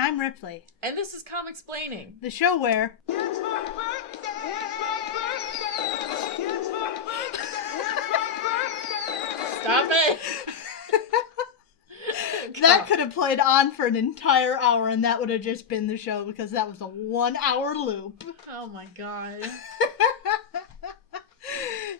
And I'm Ripley. And this is Comicsplaining, the show where... It's my birthday! It's my birthday! It's my birthday! Stop it! That could have played on for an entire hour and that would have just been the show because that was a 1 hour loop. Oh my god.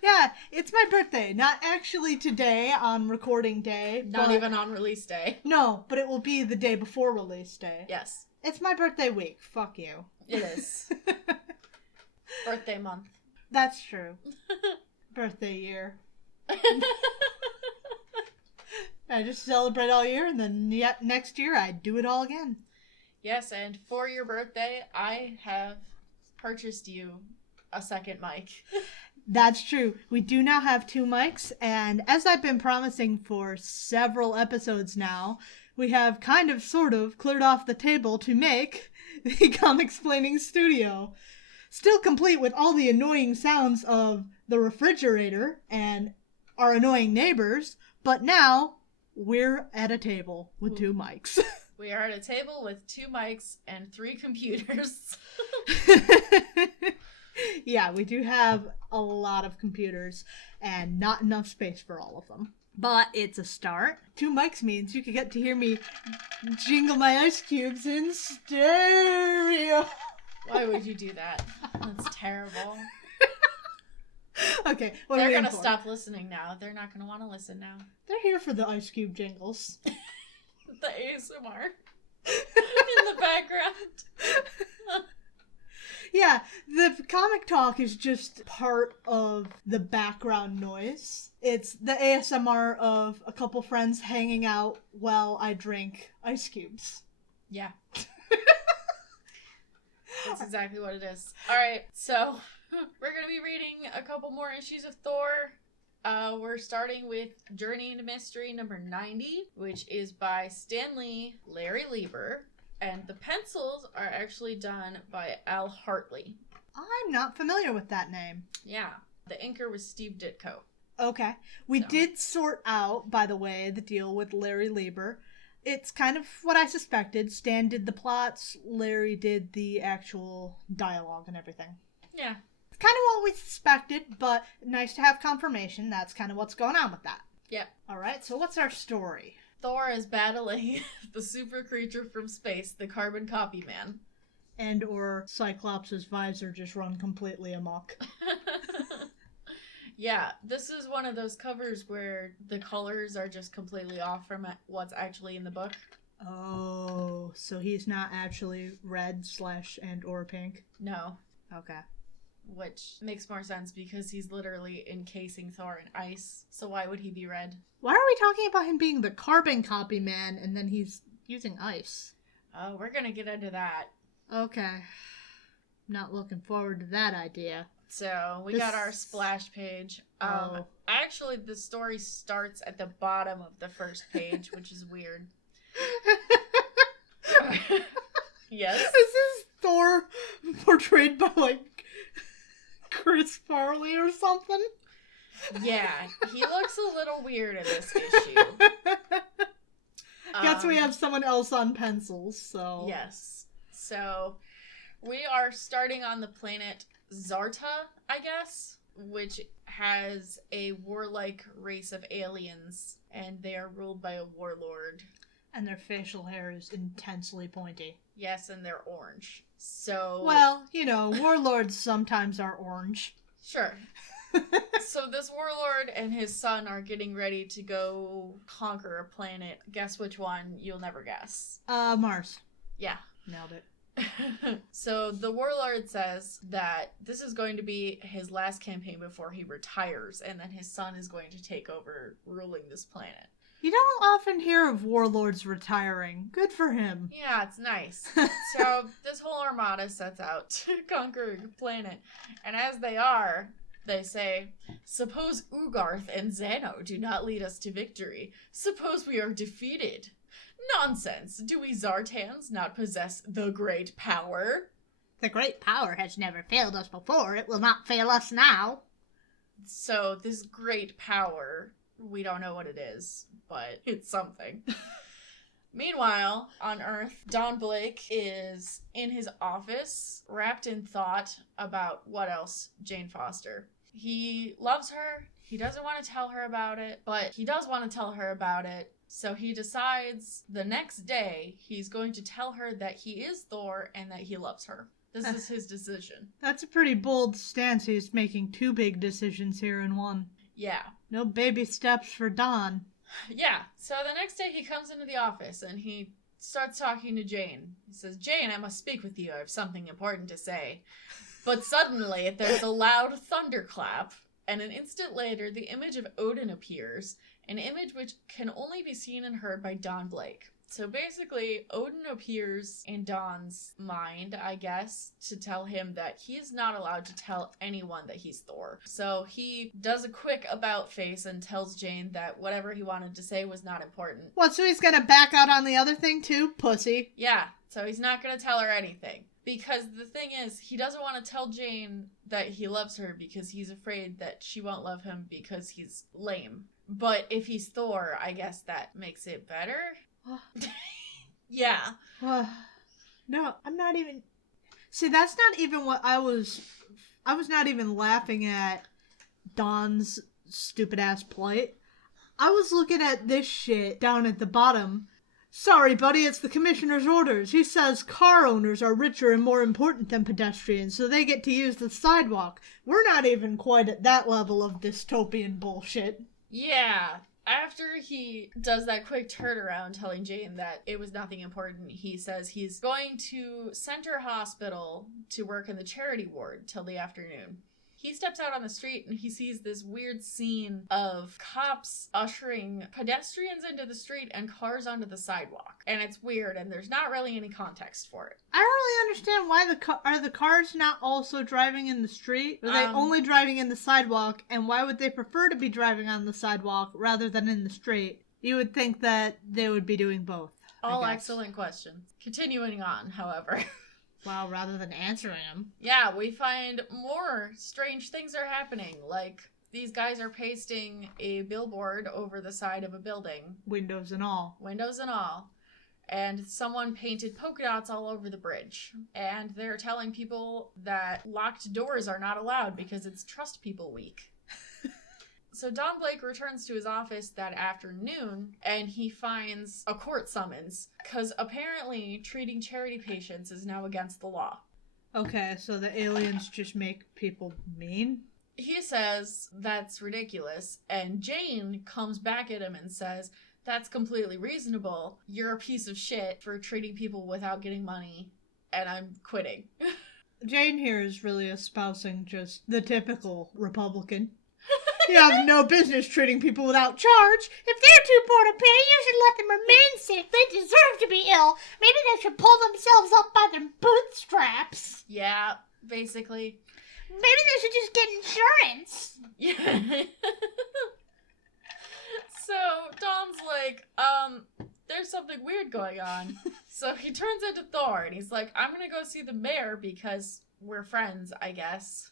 Yeah, it's my birthday. Not actually today on recording day. Not even on release day. No, but it will be the day before release day. Yes. It's my birthday week. Fuck you. It is. Birthday month. That's true. Birthday year. I just celebrate all year and then next year I do it all again. Yes, and for your birthday, I have purchased you a second mic. That's true. We do now have 2 mics, and as I've been promising for several episodes now, we have kind of sort of cleared off the table to make the Comicsplaining studio. Still complete with all the annoying sounds of the refrigerator and our annoying neighbors, but now we're at a table with 2 mics. We are at a table with 2 mics and 3 computers. Yeah, we do have a lot of computers and not enough space for all of them. But it's a start. 2 mics means you can get to hear me jingle my ice cubes in stereo. Why would you do that? That's terrible. Okay, what They're are we going in to for? stop listening now. They're not going to want to listen now. They're here for the ice cube jingles. The ASMR in the background. Yeah, the comic talk is just part of the background noise. It's the ASMR of a couple friends hanging out while I drink ice cubes. Yeah. That's exactly what it is. Alright, so we're going to be reading a couple more issues of Thor. We're starting with Journey into Mystery number 90, which is by Stan Lee, Larry Lieber, and the pencils are actually done by Al Hartley. I'm not familiar with that name. Yeah, the inker was Steve Ditko. Okay. We So. did sort out, by the way, the deal with Larry Lieber. It's kind of what I suspected. Stan did the plots, Larry did the actual dialogue and everything. Yeah. It's kind of what we suspected, but nice to have confirmation. That's kind of what's going on with that. Yep. Alright, so what's our story? Thor is battling the super creature from space, the Carbon Copy Man. And or Cyclops' visor just run completely amok. Yeah, this is one of those covers where the colors are just completely off from what's actually in the book. Oh, so he's not actually red / and or pink? No. Okay. Which makes more sense because he's literally encasing Thor in ice. So why would he be red? Why are we talking about him being the Carbon Copy Man and then he's using ice? Oh, we're gonna get into that. Okay. Not looking forward to that idea. So, we got our splash page. Actually, the story starts at the bottom of the first page, which is weird. Yes? Is this Thor portrayed by, like, Chris Farley or something? Yeah, he looks a little weird in this issue. Guess we have someone else on pencils, so... Yes. So, we are starting on the planet Zarta, I guess, which has a warlike race of aliens, and they are ruled by a warlord. And their facial hair is intensely pointy. Yes, and they're orange. So... Well, you know, warlords sometimes are orange. Sure. So this warlord and his son are getting ready to go conquer a planet. Guess which one? You'll never guess. Mars. Yeah. Nailed it. So the warlord says that this is going to be his last campaign before he retires, and then his son is going to take over ruling this planet. You don't often hear of warlords retiring. Good for him. Yeah, it's nice. So this whole armada sets out to conquer a planet, and as they are, they say, "Suppose Ugarth and Xano do not lead us to victory. Suppose we are defeated. Nonsense! Do we Zartans not possess the great power?" The great power has never failed us before. It will not fail us now. So this great power, we don't know what it is, but it's something. Meanwhile, on Earth, Don Blake is in his office, wrapped in thought about what else Jane Foster. He loves her. He doesn't want to tell her about it, but he does want to tell her about it. So he decides the next day he's going to tell her that he is Thor and that he loves her. This is his decision. That's a pretty bold stance. He's making 2 big decisions here in one. Yeah. No baby steps for Don. Yeah. So the next day he comes into the office and he starts talking to Jane. He says, Jane, I must speak with you. I have something important to say. But suddenly there's a loud thunderclap, and an instant later the image of Odin appears, an image which can only be seen and heard by Don Blake. So basically, Odin appears in Don's mind, I guess, to tell him that he's not allowed to tell anyone that he's Thor. So he does a quick about face and tells Jane that whatever he wanted to say was not important. What, so he's gonna back out on the other thing too? Pussy. Yeah, so he's not going to tell her anything. Because the thing is, he doesn't want to tell Jane that he loves her because he's afraid that she won't love him because he's lame. But if he's Thor, I guess that makes it better. Yeah. No, I'm not even... See, that's not even what I was not even laughing at Don's stupid-ass plight. I was looking at this shit down at the bottom. Sorry, buddy, it's the commissioner's orders. He says car owners are richer and more important than pedestrians, so they get to use the sidewalk. We're not even quite at that level of dystopian bullshit. Yeah. After he does that quick turnaround telling Jane that it was nothing important, he says he's going to Center Hospital to work in the charity ward till the afternoon. He steps out on the street and he sees this weird scene of cops ushering pedestrians into the street and cars onto the sidewalk. And it's weird and there's not really any context for it. I don't really understand why are the cars not also driving in the street? Are they only driving in the sidewalk? And why would they prefer to be driving on the sidewalk rather than in the street? You would think that they would be doing both. All excellent questions. Continuing on, however. Wow, rather than answering them. Yeah, we find more strange things are happening. Like, these guys are pasting a billboard over the side of a building. Windows and all. Windows and all. And someone painted polka dots all over the bridge. And they're telling people that locked doors are not allowed because it's Trust People Week. So Don Blake returns to his office that afternoon, and he finds a court summons, because apparently treating charity patients is now against the law. Okay, so the aliens just make people mean? He says that's ridiculous, and Jane comes back at him and says, that's completely reasonable. You're a piece of shit for treating people without getting money, and I'm quitting. Jane here is really espousing just the typical Republican. You have no business treating people without charge. If they're too poor to pay, you should let them remain sick. They deserve to be ill. Maybe they should pull themselves up by their bootstraps. Yeah, basically. Maybe they should just get insurance. Yeah. So Don's like, there's something weird going on. So he turns into Thor and he's like, I'm gonna go see the mayor because we're friends, I guess.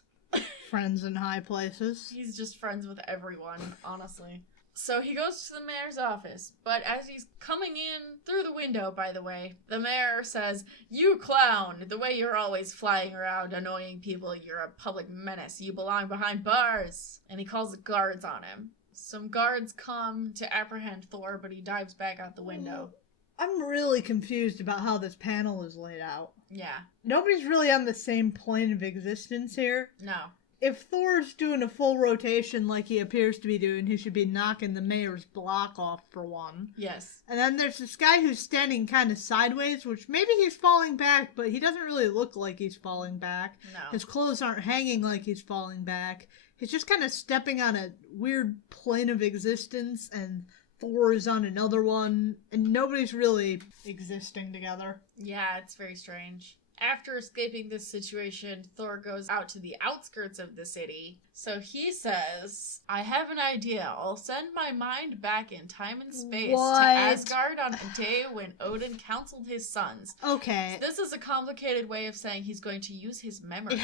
Friends in high places. He's just friends with everyone, honestly. So he goes to the mayor's office, but as he's coming in through the window, by the way, the mayor says, you clown, the way you're always flying around annoying people, you're a public menace, you belong behind bars. And he calls the guards on him. Some guards come to apprehend Thor, but he dives back out the window. I'm really confused about how this panel is laid out. Yeah. Nobody's really on the same plane of existence here. No. If Thor's doing a full rotation like he appears to be doing, he should be knocking the mayor's block off for one. Yes. And then there's this guy who's standing kind of sideways, which maybe he's falling back, but he doesn't really look like he's falling back. No. His clothes aren't hanging like he's falling back. He's just kind of stepping on a weird plane of existence, and Thor is on another one, and nobody's really existing together. Yeah, it's very strange. After escaping this situation, Thor goes out to the outskirts of the city. So he says, I have an idea. I'll send my mind back in time and space to Asgard on a day when Odin counseled his sons. Okay. So this is a complicated way of saying he's going to use his memory.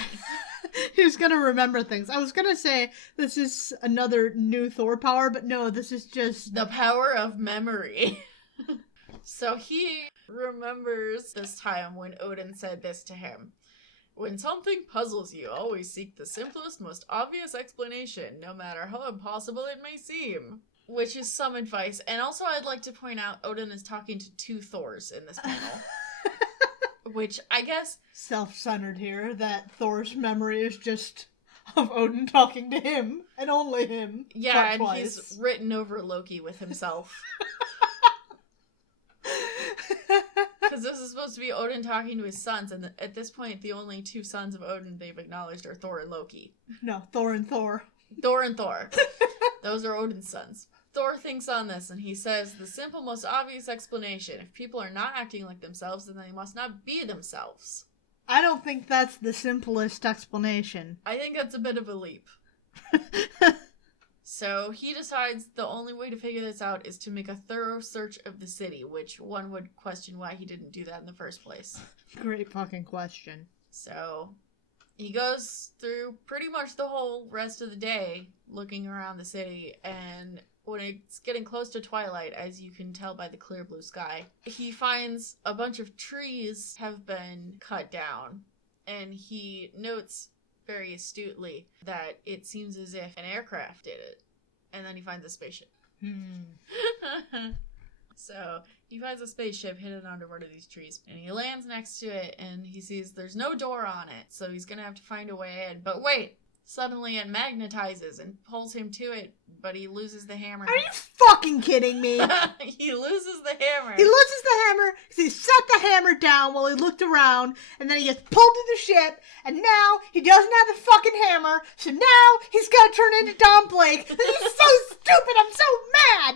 He's gonna remember things. I was gonna say this is another new Thor power, but no, this is just... The power of memory. So he remembers this time when Odin said this to him. When something puzzles you, always seek the simplest, most obvious explanation, no matter how impossible it may seem. Which is some advice. And also I'd like to point out Odin is talking to two Thors in this panel. Which I guess... Self-centered here, that Thor's memory is just of Odin talking to him, and only him. Yeah, and twice. he's written over Loki with himself. Because this is supposed to be Odin talking to his sons, and at this point, the only two sons of Odin they've acknowledged are Thor and Loki. No, Thor and Thor. Thor and Thor. Those are Odin's sons. Thor thinks on this, and he says, the simple, most obvious explanation. If people are not acting like themselves, then they must not be themselves. I don't think that's the simplest explanation. I think that's a bit of a leap. So he decides the only way to figure this out is to make a thorough search of the city, which one would question why he didn't do that in the first place. Great fucking question. So he goes through pretty much the whole rest of the day looking around the city, and when it's getting close to twilight, as you can tell by the clear blue sky, he finds a bunch of trees have been cut down, and he notes very astutely that it seems as if an aircraft did it. And then he finds a spaceship. So he finds a spaceship hidden under one of these trees, and he lands next to it, and he sees there's no door on it, so he's gonna have to find a way in. But wait! Suddenly it magnetizes and pulls him to it, but he loses the hammer. Are you fucking kidding me? He loses the hammer. He loses the hammer because he set the hammer down while he looked around, and then he gets pulled to the ship, and now he doesn't have the fucking hammer, so now he's gotta turn into Don Blake. This is so stupid, I'm so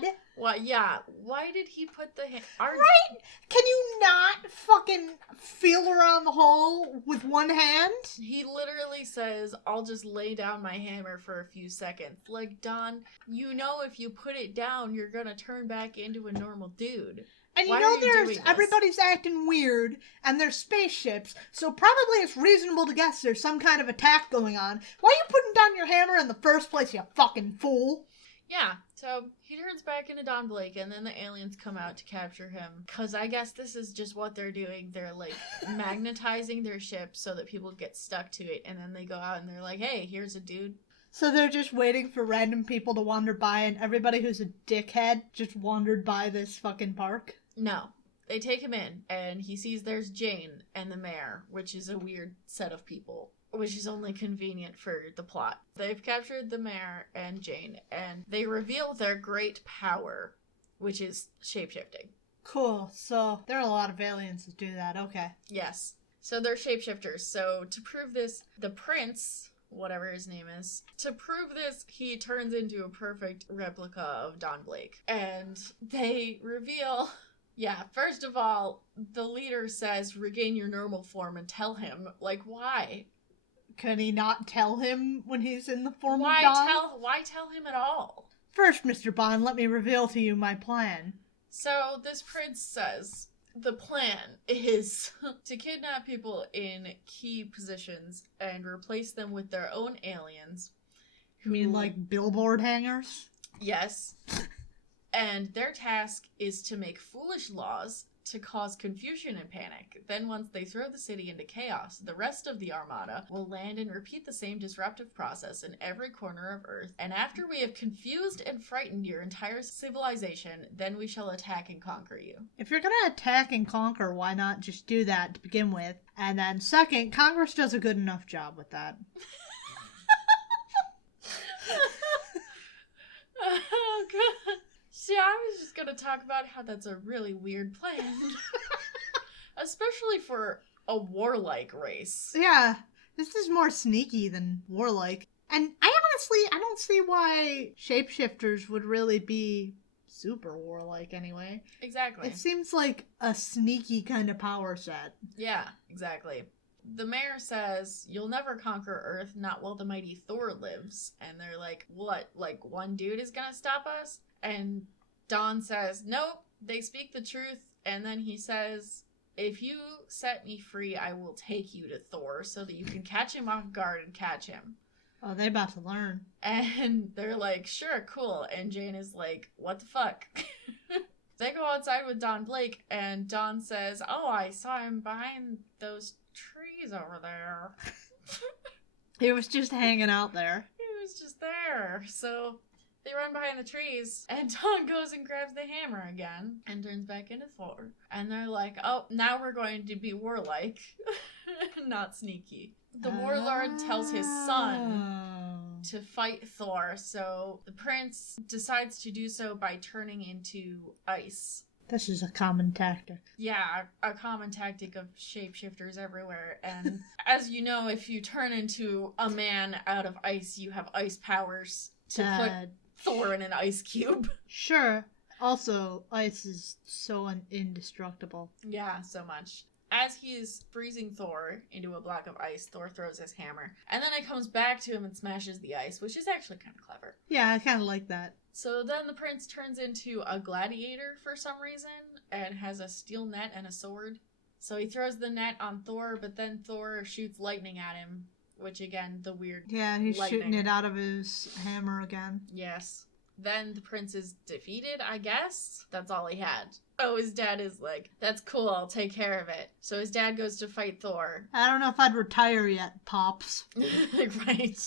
mad! Well, yeah, why did he put the hammer? Right? Can you not fucking feel around the hole with one hand? He literally says, I'll just lay down my hammer for a few seconds. Like, Don, you know if you put it down, you're gonna turn back into a normal dude. And you Why know are you doing there's this? everybody's acting weird, and there's spaceships, so probably it's reasonable to guess there's some kind of attack going on. Why are you putting down your hammer in the first place, you fucking fool? Yeah, so he turns back into Don Blake, and then the aliens come out to capture him. Because I guess this is just what they're doing. They're, like, magnetizing their ship so that people get stuck to it, and then they go out and they're like, hey, here's a dude. So they're just waiting for random people to wander by, and everybody who's a dickhead just wandered by this fucking park? No. They take him in, and he sees there's Jane and the mayor, which is a weird set of people. Which is only convenient for the plot. They've captured the mayor and Jane, and they reveal their great power, which is shapeshifting. Cool, so there are a lot of aliens that do that, okay. Yes. So they're shapeshifters. So to prove this, the prince, whatever his name is, to prove this, he turns into a perfect replica of Don Blake. And they reveal... Yeah, first of all, the leader says, regain your normal form and tell him. Like, why? Can he not tell him when he's in the form Why of Don? Why tell him at all? First, Mr. Bond, let me reveal to you my plan. So this prince says the plan is to kidnap people in key positions and replace them with their own aliens. You mean like billboard hangers? Yes. And their task is to make foolish laws to cause confusion and panic. Then once they throw the city into chaos, the rest of the armada will land and repeat the same disruptive process in every corner of Earth. And after we have confused and frightened your entire civilization, then we shall attack and conquer you. If you're gonna attack and conquer, why not just do that to begin with? And then second, Congress does a good enough job with that. Oh, God. See, I was just gonna talk about how that's a really weird plan. Especially for a warlike race. Yeah, this is more sneaky than warlike. And I don't see why shapeshifters would really be super warlike anyway. Exactly. It seems like a sneaky kind of power set. Yeah, exactly. The mayor says, you'll never conquer Earth, not while the mighty Thor lives. And they're like, what? Like, one dude is gonna stop us? And Don says, nope, they speak the truth. And then he says, if you set me free, I will take you to Thor so that you can catch him off guard and catch him. Oh, they about to learn. And they're like, sure, cool. And Jane is like, what the fuck? They go outside with Don Blake, and Don says, "Oh, I saw him behind those trees over there." He was just hanging out there. He was just there. So they run behind the trees, and Don goes and grabs the hammer again and turns back into Thor. And they're like, "Oh, now we're going to be warlike, not sneaky." The warlord tells his son to fight Thor, so the prince decides to do so by turning into ice. This is a common tactic. Yeah, a common tactic of shapeshifters everywhere. And as you know, if you turn into a man out of ice, you have ice powers to put Thor in an ice cube. Sure. Also, ice is so indestructible. Yeah, so much. As he's freezing Thor into a block of ice, Thor throws his hammer. And then it comes back to him and smashes the ice, which is actually kind of clever. Yeah, I kind of like that. So then the prince turns into a gladiator for some reason and has a steel net and a sword. So he throws the net on Thor, but then Thor shoots lightning at him, which again, the weird Yeah, he's lightning. shooting it out of his hammer again. Yes. Then the prince is defeated, I guess. That's all he had. So his dad is like, "That's cool, I'll take care of it." So his dad goes to fight Thor. I don't know if I'd retire yet, Pops. Right.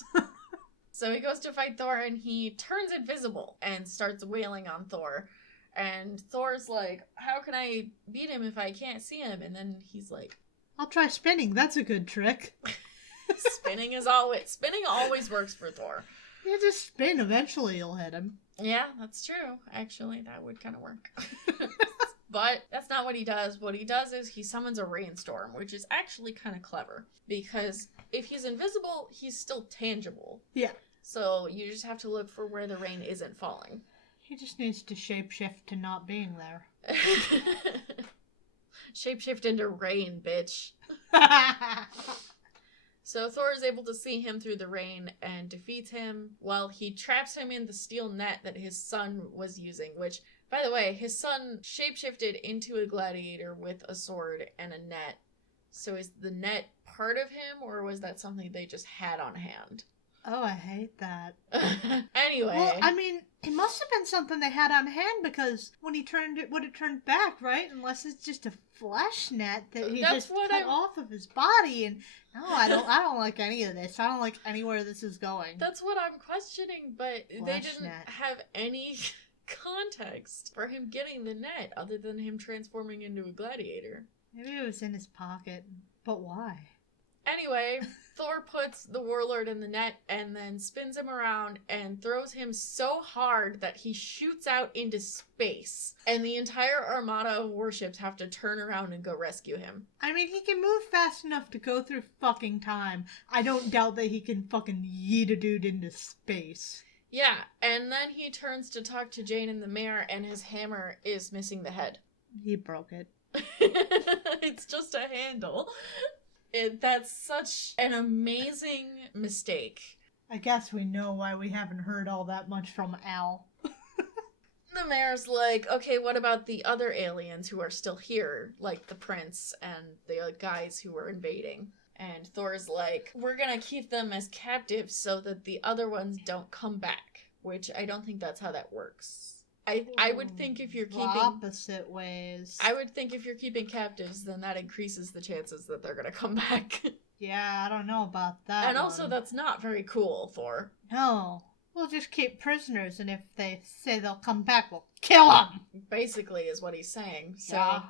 So he goes to fight Thor and he turns invisible and starts wailing on Thor. And Thor's like, "How can I beat him if I can't see him?" And then he's like, I'll try spinning. That's a good trick. Spinning always works for Thor. You just spin. Eventually you'll hit him. Yeah, that's true. Actually, that would kind of work. But that's not what he does. What he does is he summons a rainstorm, which is actually kind of clever. Because if he's invisible, he's still tangible. Yeah. So you just have to look for where the rain isn't falling. He just needs to shapeshift to not being there. Shapeshift into rain, bitch. So Thor is able to see him through the rain and defeats him while he traps him in the steel net that his son was using, which, by the way, his son shapeshifted into a gladiator with a sword and a net. So is the net part of him, or was that something they just had on hand? Oh, I hate that. Anyway. Well, I mean, it must have been something they had on hand because when he turned it, would have turned back, right? Unless it's just a flesh net that he That's just what cut off of his body. And no, I don't like any of this. I don't like anywhere this is going. That's what I'm questioning, but they Flesh didn't net. have any context for him getting the net other than him transforming into a gladiator. Maybe it was in his pocket, but why? Anyway, Thor puts the warlord in the net and then spins him around and throws him so hard that he shoots out into space. And the entire armada of warships have to turn around and go rescue him. I mean, he can move fast enough to go through fucking time. I don't doubt that he can fucking yeet a dude into space. Yeah, and then he turns to talk to Jane in the mirror and his hammer is missing the head. He broke it. It's just a handle. That's such an amazing mistake. I guess we know why we haven't heard all that much from Al. The mayor's like, "Okay, what about the other aliens who are still here, like the prince and the guys who were invading?" And Thor's like, "We're gonna keep them as captives so that the other ones don't come back," which I don't think that's how that works. I would think if you're keeping opposite ways. I would think if you're keeping captives, then that increases the chances that they're gonna come back. Yeah, I don't know about that. And also, that's not very cool, Thor. No. We'll just keep prisoners, and if they say they'll come back, we'll kill them! Basically, is what he's saying. So Yeah.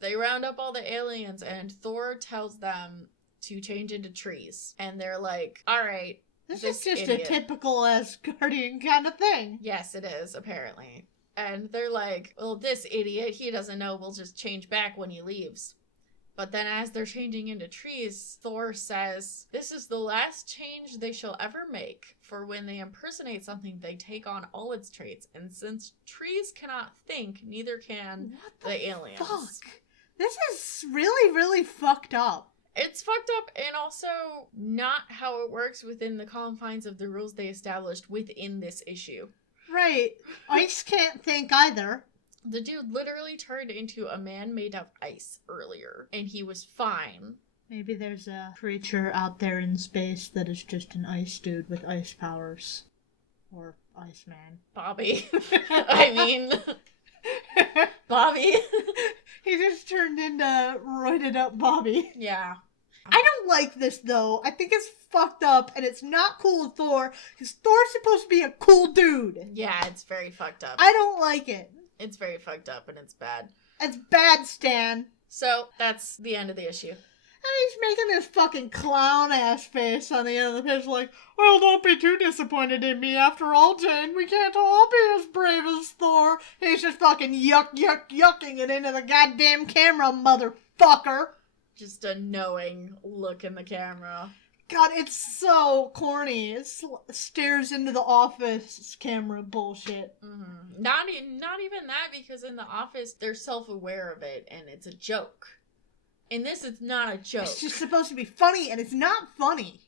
they round up all the aliens, and Thor tells them to change into trees. And they're like, "Alright, This is just idiot." a typical Asgardian kind of thing. Yes, it is, apparently. And they're like, "Well, this idiot, he doesn't know we'll just change back when he leaves." But then as they're changing into trees, Thor says, "This is the last change they shall ever make, for when they impersonate something, they take on all its traits. And since trees cannot think, neither can What the aliens." fuck? This is really, really fucked up. It's fucked up and also not how it works within the confines of the rules they established within this issue. Right. Ice can't think either. The dude literally turned into a man made of ice earlier, and he was fine. Maybe there's a creature out there in space that is just an ice dude with ice powers. Or Iceman. Bobby. I mean, Bobby. He just turned into roided up Bobby. Yeah. I don't like this, though. I think it's fucked up, and it's not cool with Thor, because Thor's supposed to be a cool dude. Yeah, it's very fucked up. I don't like it. It's very fucked up, and it's bad. It's bad, Stan. So, that's the end of the issue. And he's making this fucking clown-ass face on the end of the page like, well, don't be too disappointed in me. After all, Jane, we can't all be as brave as Thor. He's just fucking yucking it into the goddamn camera, motherfucker. Just a knowing look in the camera. God, it's so corny. It stares into the Office camera bullshit. Mm-hmm. Not even that, because in the Office, they're self-aware of it, and it's a joke. In this, it's not a joke. It's just supposed to be funny, and it's not funny.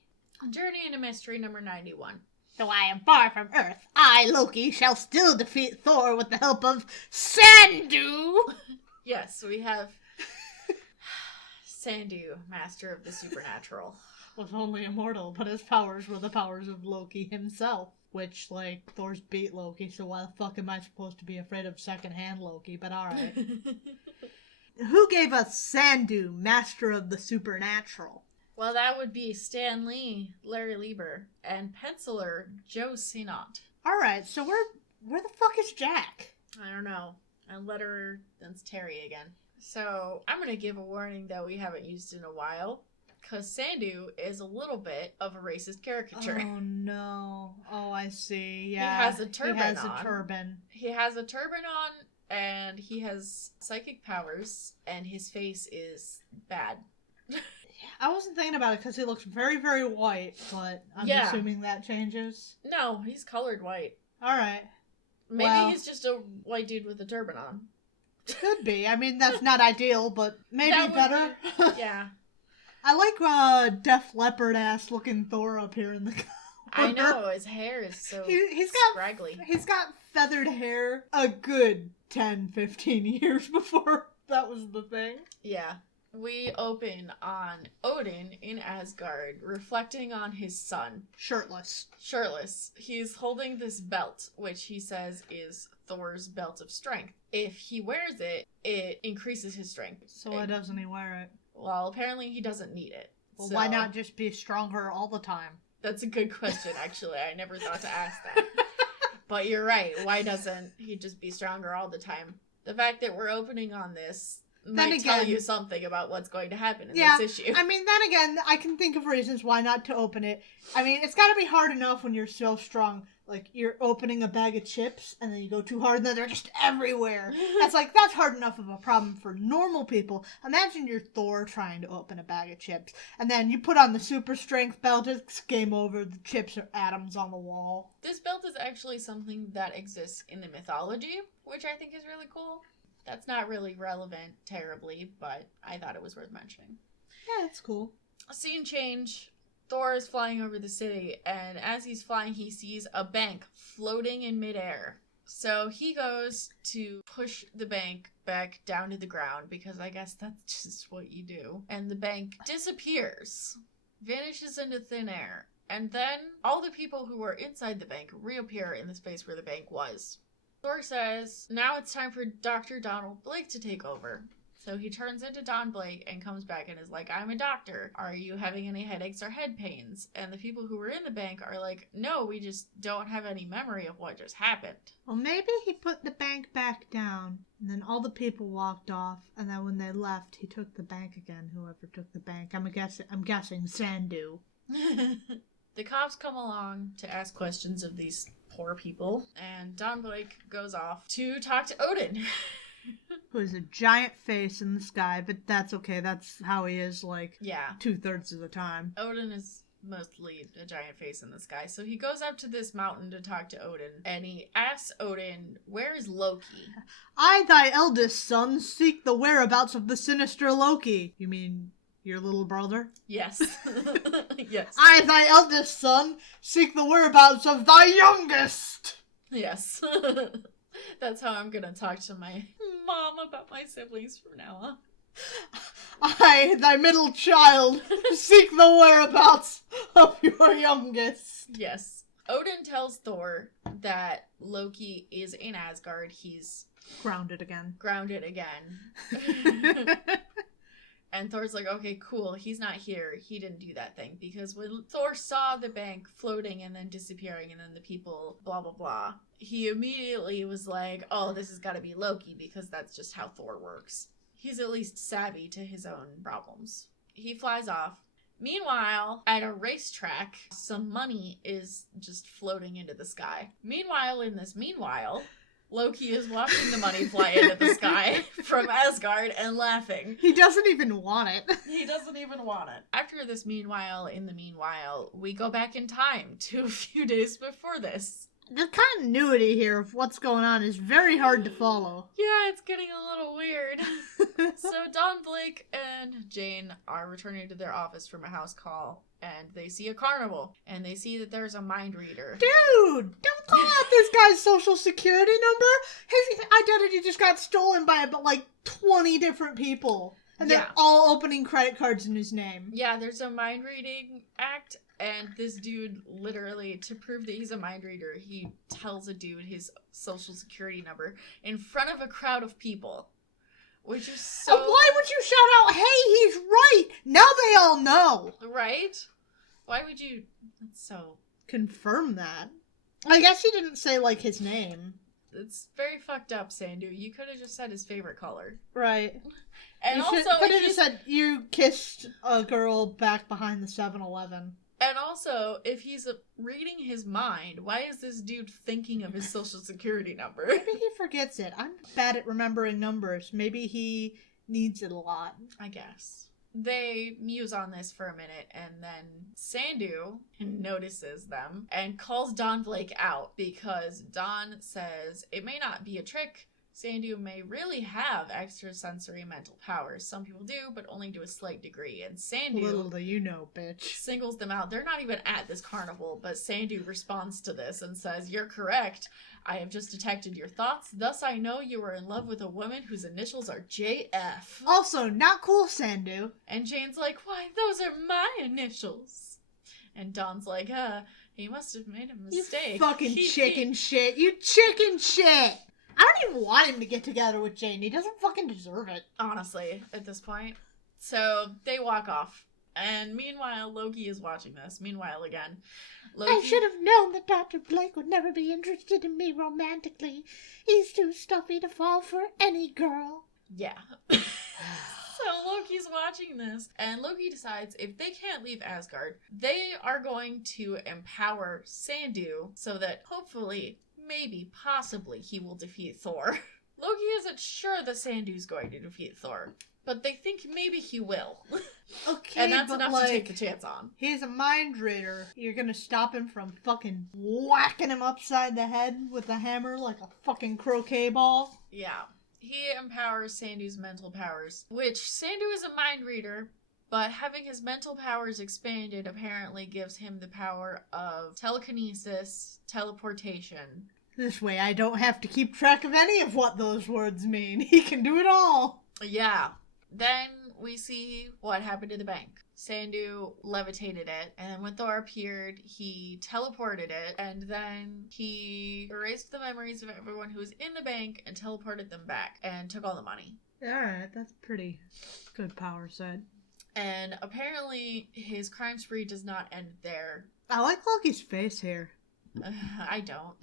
Journey into Mystery number 91. Though I am far from Earth, I, Loki, shall still defeat Thor with the help of Sandu. Yes, we have Sandu, master of the supernatural. Was only immortal, but his powers were the powers of Loki himself. Which, like, Thor's beat Loki, so why the fuck am I supposed to be afraid of secondhand Loki? But alright. Who gave us Sandu, master of the supernatural? Well, that would be Stan Lee, Larry Lieber, and penciler Joe Sinnott. Alright, so where the fuck is Jack? I don't know. And letterer, that's Terry again. So, I'm going to give a warning that we haven't used in a while, because Sandu is a little bit of a racist caricature. Oh no. Oh, I see. Yeah. He has a turban He has on. a turban. He has a turban on, and he has psychic powers, and his face is bad. I wasn't thinking about it because he looks very, very white, but I'm Yeah. assuming that changes. No, he's colored white. Alright. Maybe Well. he's just a white dude with a turban on. Could be. I mean, that's not ideal, but maybe That would better. be- yeah. I like Def Leppard ass looking Thor up here in the corner. I know, his hair is so He's scraggly. got feathered hair a good 10, 15 years before that was the thing. Yeah. We open on Odin in Asgard, reflecting on his son. Shirtless. Shirtless. He's holding this belt, which he says is Thor's belt of strength. If he wears it, it increases his strength. So why doesn't he wear it? Well, apparently he doesn't need it. Well, So- why not just be stronger all the time? That's a good question, actually. I never thought to ask that. But you're right. Why doesn't he just be stronger all the time? The fact that we're opening on this might tell again- you something about what's going to happen in Yeah, this issue. I mean, then again, I can think of reasons why not to open it. I mean, it's gotta be hard enough when you're so strong. Like, you're opening a bag of chips, and then you go too hard, and then they're just everywhere. That's hard enough of a problem for normal people. Imagine you're Thor trying to open a bag of chips, and then you put on the super strength belt, it's game over, the chips are atoms on the wall. This belt is actually something that exists in the mythology, which I think is really cool. That's not really relevant terribly, but I thought it was worth mentioning. Yeah, it's cool. A scene change. Thor is flying over the city, and as he's flying, he sees a bank floating in midair. So he goes to push the bank back down to the ground, because I guess that's just what you do. And the bank disappears, vanishes into thin air. And then all the people who were inside the bank reappear in the space where the bank was. Thor says, now it's time for Dr. Donald Blake to take over. So he turns into Don Blake and comes back and is like, I'm a doctor. Are you having any headaches or head pains? And the people who were in the bank are like, no, we just don't have any memory of what just happened. Well, maybe he put the bank back down, and then all the people walked off, and then when they left, he took the bank again, whoever took the bank. I'm guessing Sandu. The cops come along to ask questions of these poor people, and Don Blake goes off to talk to Odin. Who is a giant face in the sky, but that's okay. That's how he is, like, Yeah. 2/3 of the time. Odin is mostly a giant face in the sky. So he goes up to this mountain to talk to Odin, and he asks Odin, where is Loki? I, thy eldest son, seek the whereabouts of the sinister Loki. You mean your little brother? Yes. Yes. I, thy eldest son, seek the whereabouts of thy youngest. Yes. That's how I'm gonna talk to my mom about my siblings from now on. I, thy middle child, seek the whereabouts of your youngest. Yes. Odin tells Thor that Loki is in Asgard. He's Grounded again. And Thor's like, okay, cool, he's not here. He didn't do that thing. Because when Thor saw the bank floating and then disappearing and then the people, blah, blah, blah, he immediately was like, oh, this has got to be Loki because that's just how Thor works. He's at least savvy to his own problems. He flies off. Meanwhile, at a racetrack, some money is just floating into the sky. Meanwhile, Loki is watching the money fly into the sky from Asgard and laughing. He doesn't even want it. After this meanwhile, we go back in time to a few days before this. The continuity here of what's going on is very hard to follow. Yeah, it's getting a little weird. So Don Blake and Jane are returning to their office from a house call, and they see a carnival, and they see that there's a mind reader. Dude, don't call out this guy's social security number. His identity just got stolen by about 20 different people. And they're all opening credit cards in his name. Yeah, there's a mind reading act, and this dude literally, to prove that he's a mind reader, he tells a dude his social security number in front of a crowd of people. Which is so... And why would you shout out, hey, he's right? Now they all know. Right? Why would you... That's so... Confirm that. I guess he didn't say, his name. It's very fucked up, Sandu. You could have just said his favorite color. Right. And you also... could have just said, you kissed a girl back behind the 7-Eleven. And also, if he's reading his mind, why is this dude thinking of his social security number? Maybe he forgets it. I'm bad at remembering numbers. Maybe he needs it a lot. I guess. They muse on this for a minute, and then Sandu notices them and calls Don Blake out because Don says it may not be a trick. Sandu may really have extrasensory mental powers. Some people do, but only to a slight degree. And Sandu... Little do you know, bitch. Singles them out. They're not even at this carnival, but Sandu responds to this and says, "You're correct. I have just detected your thoughts. Thus I know you are in love with a woman whose initials are JF. Also, not cool, Sandu. And Jane's like, why, those are my initials. And Don's like, he must have made a mistake. You fucking chicken shit. You chicken shit. I don't even want him to get together with Jane. He doesn't fucking deserve it. Honestly, at this point. So, they walk off. And meanwhile, Loki is watching this. Meanwhile, again. Loki... I should have known that Dr. Blake would never be interested in me romantically. He's too stuffy to fall for any girl. Yeah. So Loki's watching this, and Loki decides if they can't leave Asgard, they are going to empower Sandu so that hopefully, maybe, possibly, he will defeat Thor. Loki isn't sure that Sandu's going to defeat Thor, but they think maybe he will. Okay, and that's but enough to take the chance on. He's a mind reader. You're gonna stop him from fucking whacking him upside the head with a hammer like a fucking croquet ball? Yeah. He empowers Sandu's mental powers, which Sandu is a mind reader, but having his mental powers expanded apparently gives him the power of telekinesis, teleportation. This way I don't have to keep track of any of what those words mean. He can do it all. Yeah. Then we see what happened to the bank. Sandu levitated it, and then when Thor appeared, he teleported it, and then he erased the memories of everyone who was in the bank and teleported them back, and took all the money. Alright, that's pretty good power set. And apparently his crime spree does not end there. I like Loki's face here. I don't.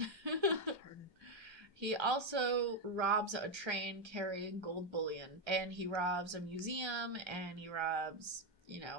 He also robs a train carrying gold bullion, and he robs a museum, and he robs...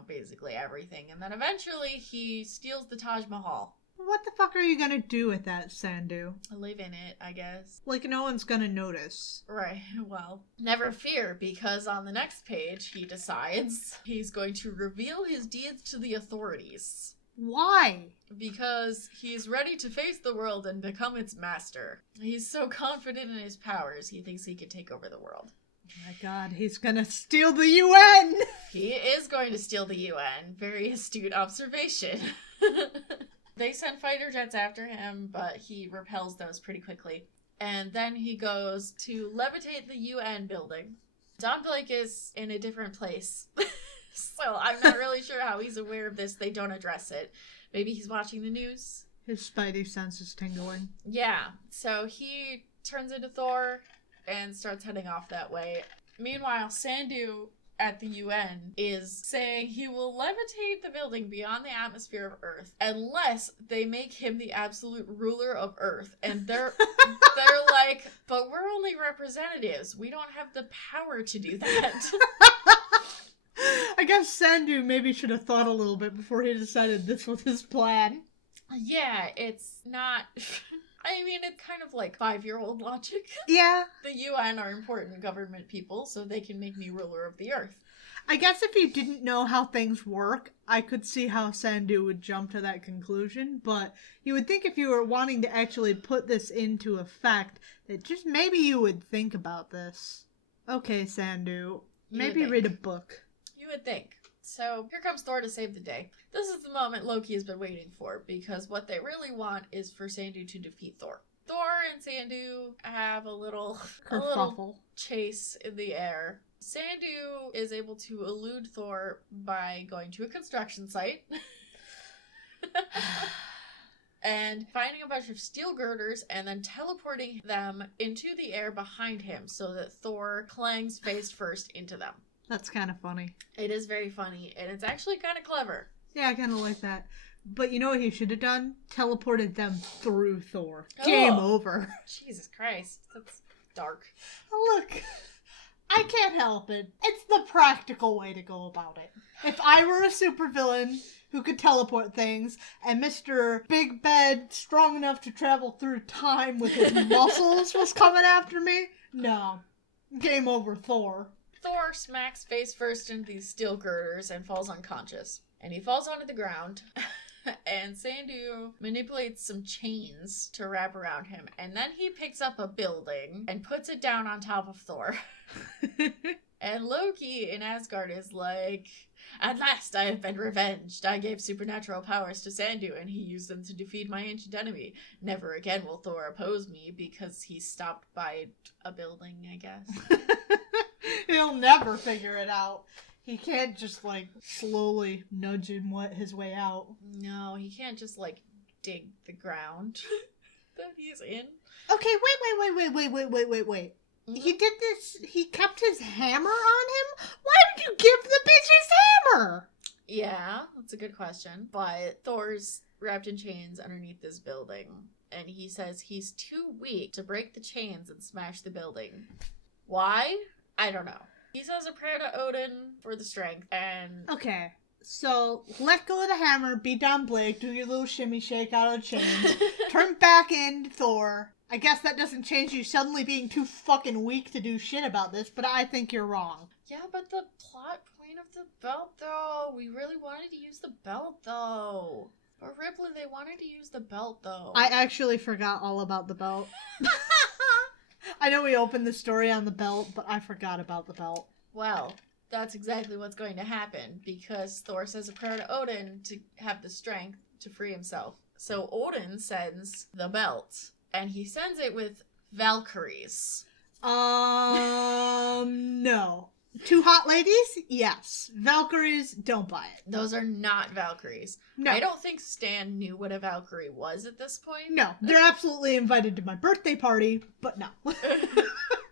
basically everything. And then eventually he steals the Taj Mahal. What the fuck are you gonna do with that, Sandu? Live in it, I guess. Like, no one's gonna notice. Right, well, never fear, because on the next page he decides he's going to reveal his deeds to the authorities. Why? Because he's ready to face the world and become its master. He's so confident in his powers, he thinks he can take over the world. Oh my god, he's gonna steal the UN! He is going to steal the UN. Very astute observation. They send fighter jets after him, but he repels those pretty quickly. And then he goes to levitate the UN building. Don Blake is in a different place. So I'm not really sure how he's aware of this. They don't address it. Maybe he's watching the news. His spidey sense is tingling. Yeah. So he turns into Thor and starts heading off that way. Meanwhile, Sandu at the UN is saying he will levitate the building beyond the atmosphere of Earth unless they make him the absolute ruler of Earth. And they're like, but we're only representatives. We don't have the power to do that. I guess Sandu maybe should have thought a little bit before he decided this was his plan. Yeah, it's not... I mean, it's kind of like 5-year-old logic. Yeah. The UN are important government people, so they can make me ruler of the Earth. I guess if you didn't know how things work, I could see how Sandu would jump to that conclusion, but you would think if you were wanting to actually put this into effect, that just maybe you would think about this. Okay, Sandu, maybe read a book. You would think. So here comes Thor to save the day. This is the moment Loki has been waiting for, because what they really want is for Sandu to defeat Thor. Thor and Sandu have a little chase in the air. Sandu is able to elude Thor by going to a construction site and finding a bunch of steel girders and then teleporting them into the air behind him so that Thor clangs face first into them. That's kind of funny. It is very funny, and it's actually kind of clever. Yeah, I kind of like that. But you know what he should have done? Teleported them through Thor. Game over. Jesus Christ. That's dark. Look, I can't help it. It's the practical way to go about it. If I were a supervillain who could teleport things, and Mr. Big Bed, strong enough to travel through time with his muscles, was coming after me, no. Game over, Thor. Thor smacks face first into these steel girders and falls unconscious. And he falls onto the ground. And Sandu manipulates some chains to wrap around him. And then he picks up a building and puts it down on top of Thor. And Loki in Asgard is like, at last I have been revenged. I gave supernatural powers to Sandu and he used them to defeat my ancient enemy. Never again will Thor oppose me because he stopped by a building, I guess. He'll never figure it out. He can't just, slowly nudge his way out. No, he can't just, dig the ground that he's in. Okay, wait. Mm-hmm. He did this, he kept his hammer on him? Why did you give the bitch his hammer? Yeah, that's a good question. But Thor's wrapped in chains underneath this building. And he says he's too weak to break the chains and smash the building. Why? I don't know. He says a prayer to Odin for the strength, and... Okay, so let go of the hammer, beat down Blake, do your little shimmy shake out of chains, turn back into Thor. I guess that doesn't change you suddenly being too fucking weak to do shit about this, but I think you're wrong. Yeah, but the plot point of the belt, though. We really wanted to use the belt, though. For Ripley, they wanted to use the belt, though. I actually forgot all about the belt. I know we opened the story on the belt, but I forgot about the belt. Well, that's exactly what's going to happen, because Thor says a prayer to Odin to have the strength to free himself. So Odin sends the belt, and he sends it with Valkyries. No. Two hot ladies? Yes. Valkyries, don't buy it. Those are not Valkyries. No. I don't think Stan knew what a Valkyrie was at this point. No, they're absolutely invited to my birthday party, but no.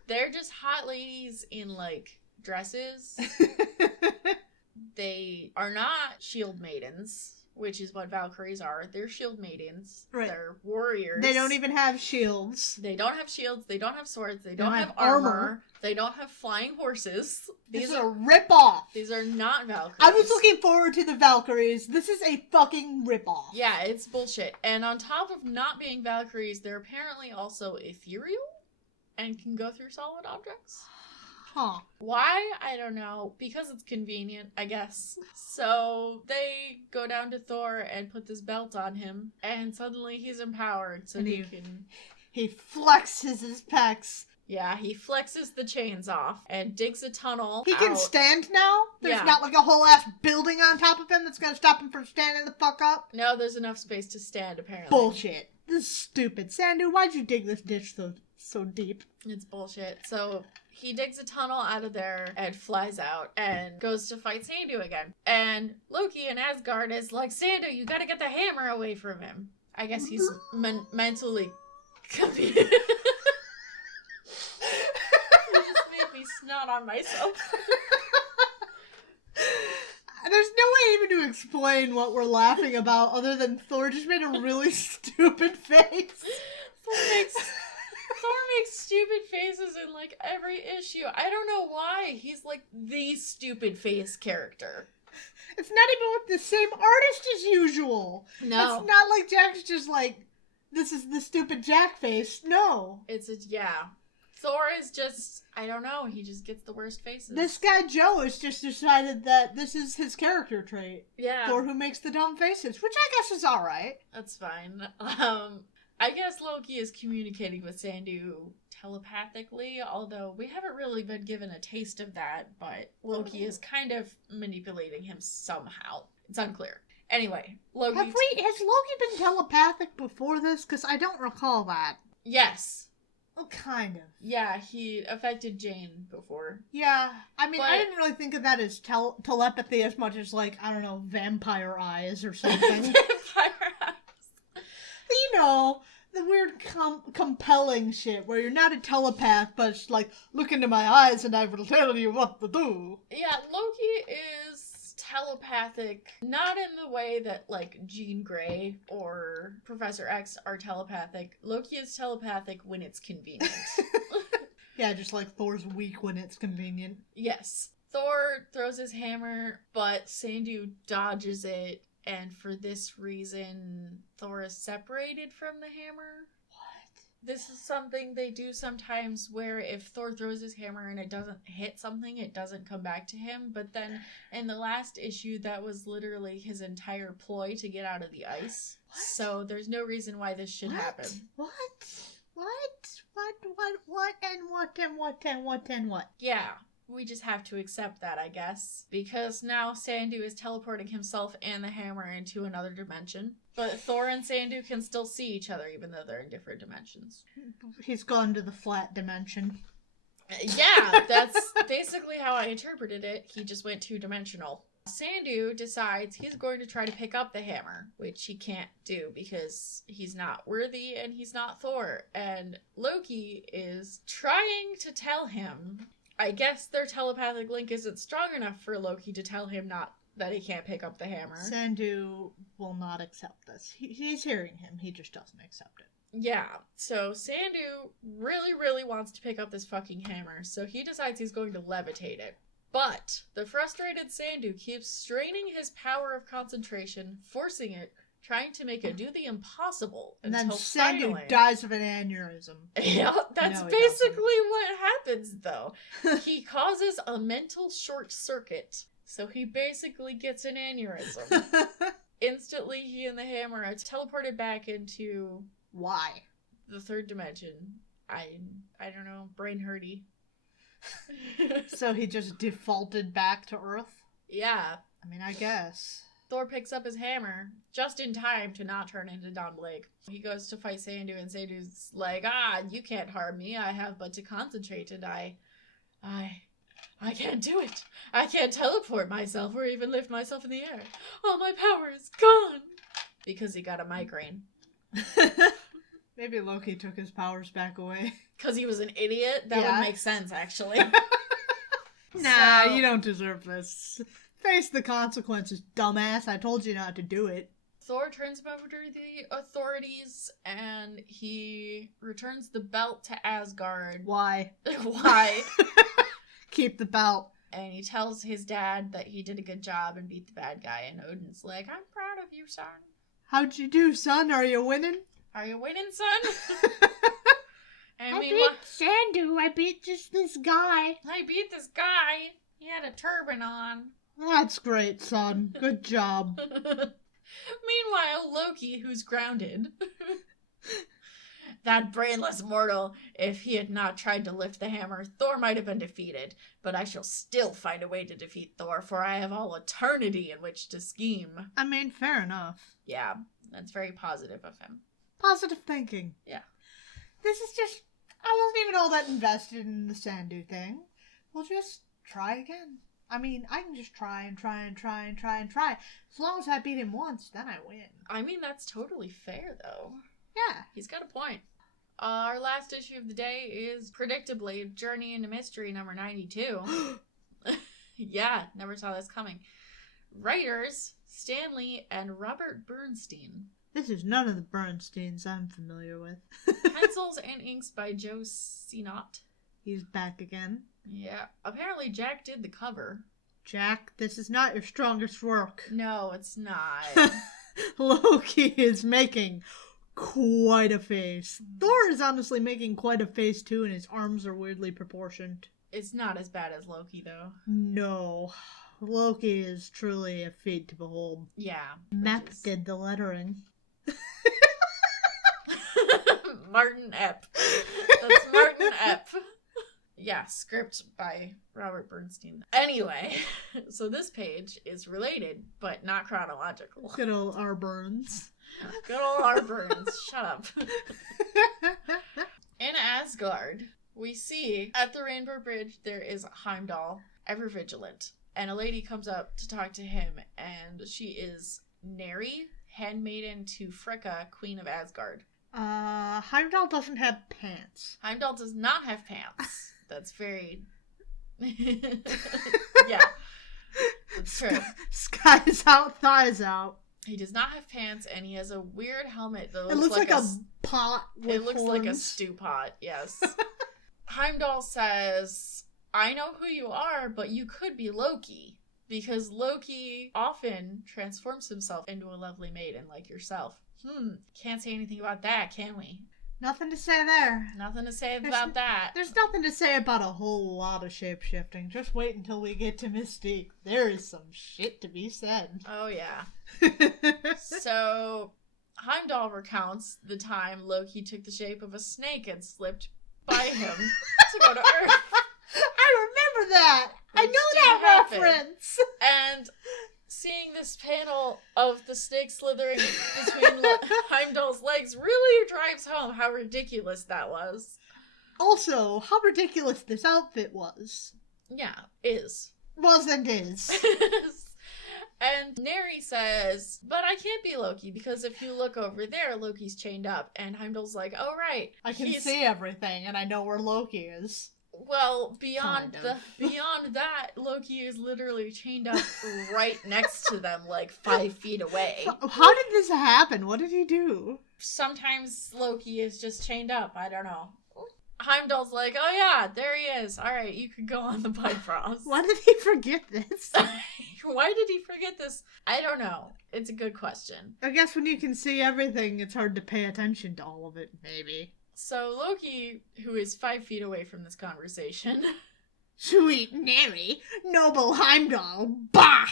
They're just hot ladies in, dresses. They are not shield maidens, which is what Valkyries are. They're shield maidens. Right. They're warriors. They don't even have shields. They don't have shields. They don't have swords. They don't have armor. They don't have flying horses. This is a rip-off. These are not Valkyries. I was looking forward to the Valkyries. This is a fucking rip-off. Yeah, it's bullshit. And on top of not being Valkyries, they're apparently also ethereal and can go through solid objects. Huh. Why? I don't know. Because it's convenient, I guess. So they go down to Thor and put this belt on him, and suddenly he's empowered, so he can... He flexes his pecs. Yeah, he flexes the chains off and digs a tunnel. He can stand now? There's not a whole ass building on top of him that's gonna stop him from standing the fuck up? No, there's enough space to stand, apparently. Bullshit. This is stupid. Sandu, why'd you dig this ditch so deep? It's bullshit. So he digs a tunnel out of there and flies out and goes to fight Sandu again. And Loki in Asgard is like, Sandu, you gotta get the hammer away from him. I guess he's mentally confused. not on myself. There's no way even to explain what we're laughing about other than Thor just made a really stupid face. Thor makes stupid faces in, like, every issue. I don't know why. He's, like, the stupid face character. It's not even with the same artist as usual. No. It's not like Jack's just like, this is the stupid Jack face. No. Yeah. Thor is just, I don't know, he just gets the worst faces. This guy Joe has just decided that this is his character trait. Yeah. Thor who makes the dumb faces, which I guess is alright. That's fine. I guess Loki is communicating with Sandu telepathically, although we haven't really been given a taste of that, but Loki is kind of manipulating him somehow. It's unclear. Anyway, Loki... Has Loki been telepathic before this? Because I don't recall that. Yes. Oh, kind of. Yeah, he affected Jane before. Yeah, I mean, But- I didn't really think of that as telepathy as much as, like, I don't know, vampire eyes or something. Vampire eyes. You know, the weird compelling shit where you're not a telepath, but it's like, look into my eyes and I will tell you what to do. Yeah, Loki is telepathic, not in the way that, like, Jean Grey or Professor X are telepathic. Loki is telepathic when it's convenient. Yeah, just like Thor's weak when it's convenient. Yes. Thor throws his hammer, but Sandu dodges it, and for this reason, Thor is separated from the hammer. What? This is something they do sometimes where if Thor throws his hammer and it doesn't hit something, it doesn't come back to him. But then in the last issue, that was literally his entire ploy to get out of the ice. What? So there's no reason why this should happen. What? What? Yeah, we just have to accept that, I guess. Because now Sandu is teleporting himself and the hammer into another dimension. But Thor and Sandu can still see each other even though they're in different dimensions. He's gone to the flat dimension. Yeah, that's basically how I interpreted it. He just went two-dimensional. Sandu decides he's going to try to pick up the hammer, which he can't do because he's not worthy and he's not Thor. And Loki is trying to tell him, I guess their telepathic link isn't strong enough for Loki to tell him not that he can't pick up the hammer. Sandu will not accept this. He's hearing him, he just doesn't accept it. Yeah, so Sandu really, really wants to pick up this fucking hammer, so he decides he's going to levitate it. But the frustrated Sandu keeps straining his power of concentration, forcing it, trying to make it do the impossible. And then until Sandu finally... dies of an aneurysm. Yeah, that's No, he basically what happens, though. He causes a mental short circuit, so he basically gets an aneurysm. Instantly, he and the hammer are teleported back into... Why? the third dimension. I don't know, brain hurty. So he just defaulted back to Earth? Yeah. I mean, I guess. Thor picks up his hammer just in time to not turn into Don Blake. He goes to fight Sandu, and Sandu's like, you can't harm me. I have but to concentrate, and I can't do it. I can't teleport myself or even lift myself in the air. All my power is gone. Because he got a migraine. Maybe Loki took his powers back away. Because he was an idiot? That Yeah. would make sense, actually. Nah, So- you don't deserve this. Face the consequences, dumbass. I told you not to do it. Thor turns him over to the authorities, and he returns the belt to Asgard. Why? Why? Keep the belt. And he tells his dad that he did a good job and beat the bad guy, and Odin's like, I'm proud of you, son. How'd you do, son? Are you winning? Are you winning, son? And I meanwhile, beat Sandu. I beat just this guy. I beat this guy. He had a turban on. That's great, son. Good job. Meanwhile, Loki, who's grounded. That brainless mortal, if he had not tried to lift the hammer, Thor might have been defeated. But I shall still find a way to defeat Thor, for I have all eternity in which to scheme. I mean, fair enough. Yeah, that's very positive of him. Positive thinking. Yeah. This is just... I wasn't even all that invested in the Sandu thing. We'll just try again. I mean, I can just try and try and try and try and try. As long as I beat him once, then I win. I mean, that's totally fair, though. Yeah. He's got a point. Our last issue of the day is predictably Journey into Mystery number 92. Yeah, never saw this coming. Writers Stanley and Robert Bernstein. This is none of the Bernsteins I'm familiar with. Pencils and inks by Joe Sinott. He's back again. Yeah, apparently Jack did the cover. Jack, this is not your strongest work. No, it's not. Loki is making quite a face. Thor is honestly making quite a face too, and his arms are weirdly proportioned. It's not as bad as Loki, though. No. Loki is truly a feat to behold. Yeah. Map did the lettering. Martin Epp. That's Martin Epp. Yeah, script by Robert Bernstein. Anyway, so this page is related, but not chronological. Good old R. Burns. Good old R. Burns. Shut up. In Asgard, we see at the Rainbow Bridge there is Heimdall, ever vigilant. And a lady comes up to talk to him, and she is Neri, handmaiden to Fricka, Queen of Asgard. Heimdall doesn't have pants. Heimdall does not have pants. That's very... yeah. That's true. Skies out, thighs out. He does not have pants, and he has a weird helmet that It looks like a pot with It looks like a horns. stew pot, yes. Heimdall says, I know who you are, but you could be Loki. Because Loki often transforms himself into a lovely maiden like yourself. Can't say anything about that, can we? Nothing to say there. Nothing to say about that. There's nothing to say about a whole lot of shapeshifting. Just wait until we get to Mystique. There is some shit to be said. Oh, yeah. So, Heimdall recounts the time Loki took the shape of a snake and slipped by him to go to Earth. I remember that! I Which know did that happen. reference! And seeing this panel of the snake slithering between Heimdall's legs really drives home how ridiculous that was. Also, how ridiculous this outfit was. Yeah, is. Was and is. And Neri says, but I can't be Loki because if you look over there, Loki's chained up. And Heimdall's like, oh, right. I can see everything, and I know where Loki is. Well, beyond Kind of. beyond that, Loki is literally chained up right next to them, like 5 feet away. How did this happen? What did he do? Sometimes Loki is just chained up. I don't know. Heimdall's like, oh yeah, there he is. All right, you can go on the Bifrost. Why did he forget this? Why did he forget this? I don't know. It's a good question. I guess when you can see everything, it's hard to pay attention to all of it, maybe. So Loki, who is 5 feet away from this conversation, Sweet Neri, noble Heimdall, bah!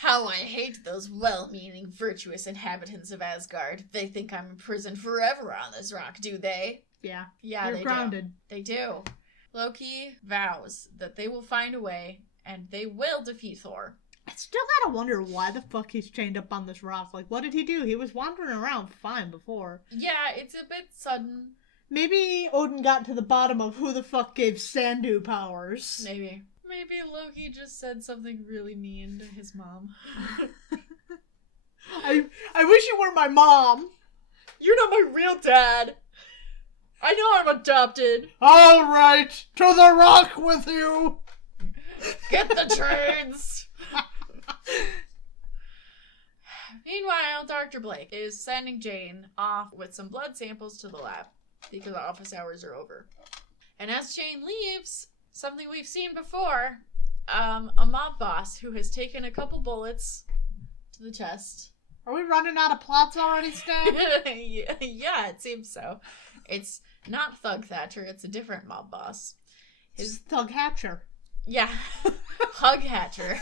how I hate those well-meaning, virtuous inhabitants of Asgard. They think I'm imprisoned forever on this rock, do they? Yeah, Yeah, you're they grounded. do. They do. Loki vows that they will find a way, and they will defeat Thor. I still gotta wonder why the fuck he's chained up on this rock. Like, what did he do? He was wandering around fine before. Yeah, it's a bit sudden. Maybe Odin got to the bottom of who the fuck gave Sandu powers. Maybe. Maybe Loki just said something really mean to his mom. I wish you were my mom. You're not my real dad. I know I'm adopted. All right, to the rock with you. Get the trains. Meanwhile, Dr. Blake is sending Jane off with some blood samples to the lab because office hours are over. And as Jane leaves, something we've seen before, a mob boss who has taken a couple bullets to the chest. Are we running out of plots already, Stan? Yeah, it seems so. It's not Thug Thatcher, it's a different mob boss. It's Thug Hatcher. Yeah, Hug Hatcher.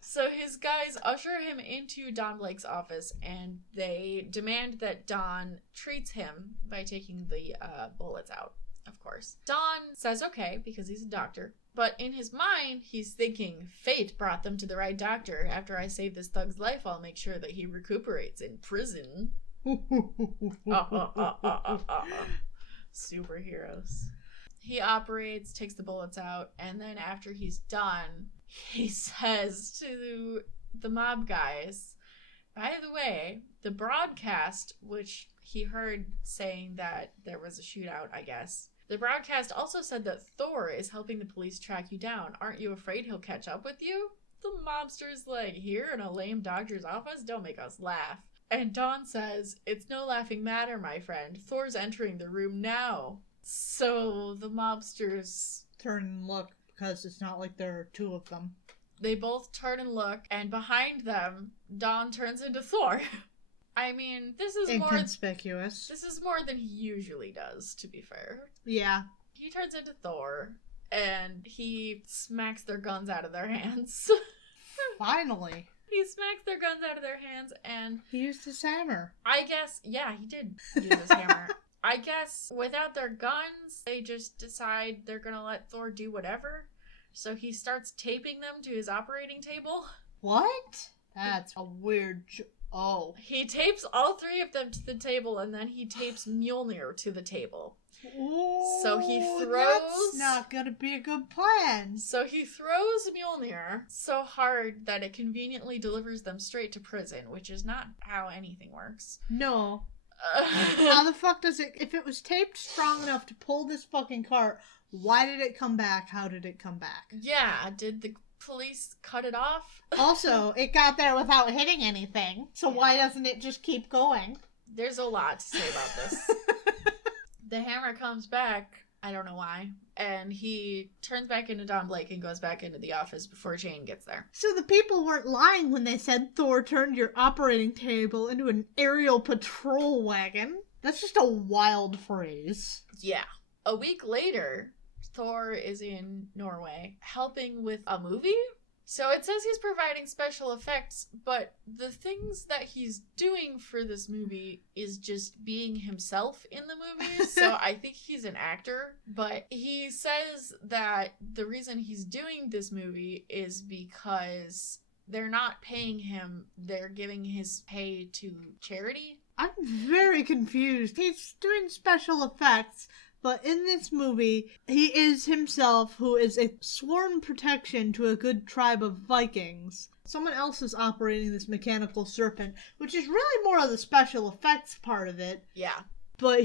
So his guys usher him into Don Blake's office, and they demand that Don treats him by taking the bullets out, of course. Don says okay, because he's a doctor. But in his mind, he's thinking, fate brought them to the right doctor. After I save this thug's life, I'll make sure that he recuperates in prison. Superheroes. He operates, takes the bullets out, and then after he's done, he says to the mob guys, by the way, the broadcast, which he heard saying that there was a shootout, I guess. The broadcast also said that Thor is helping the police track you down. Aren't you afraid he'll catch up with you? The mobster's like, here in a lame doctor's office? Don't make us laugh. And Dawn says, it's no laughing matter, my friend. Thor's entering the room now. So the mobsters turn and look, because it's not like there are two of them. They both turn and look, and behind them, Dawn turns into Thor. I mean, this is inconspicuous. This is more than he usually does, to be fair. Yeah. He turns into Thor, and he smacks their guns out of their hands. Finally. He smacks their guns out of their hands, and he used his hammer. I guess, yeah, he did use his hammer. I guess without their guns, they just decide they're gonna let Thor do whatever. So he starts taping them to his operating table. What? That's a weird... Oh. He tapes all three of them to the table, and then he tapes Mjolnir to the table. Ooh, so he throws... That's not gonna be a good plan. So he throws Mjolnir so hard that it conveniently delivers them straight to prison, which is not how anything works. No. How the fuck does it... If it was taped strong enough to pull this fucking cart, why did it come back? How did it come back? Yeah, did the police cut it off? Also, it got there without hitting anything, so why doesn't it just keep going? There's a lot to say about this. The hammer comes back, I don't know why, and he turns back into Don Blake and goes back into the office before Jane gets there. So the people weren't lying when they said Thor turned your operating table into an aerial patrol wagon. That's just a wild phrase. Yeah. A week later, Thor is in Norway helping with a movie. So it says he's providing special effects, but the things that he's doing for this movie is just being himself in the movie. So I think he's an actor, but he says that the reason he's doing this movie is because they're not paying him, they're giving his pay to charity. I'm very confused. He's doing special effects, but in this movie, he is himself, who is a sworn protection to a good tribe of Vikings. Someone else is operating this mechanical serpent, which is really more of the special effects part of it. Yeah. But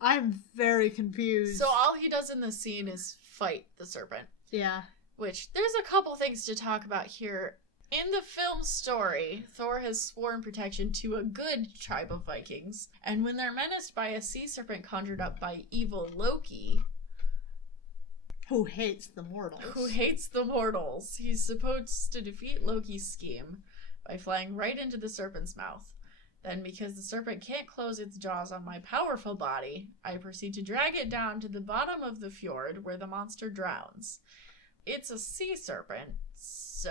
I'm very confused. So all he does in this scene is fight the serpent. Yeah. Which, there's a couple things to talk about here. In the film story, Thor has sworn protection to a good tribe of Vikings, and when they're menaced by a sea serpent conjured up by evil Loki, who hates the mortals, he's supposed to defeat Loki's scheme by flying right into the serpent's mouth. Then, because the serpent can't close its jaws on my powerful body, I proceed to drag it down to the bottom of the fjord where the monster drowns. It's a sea serpent, so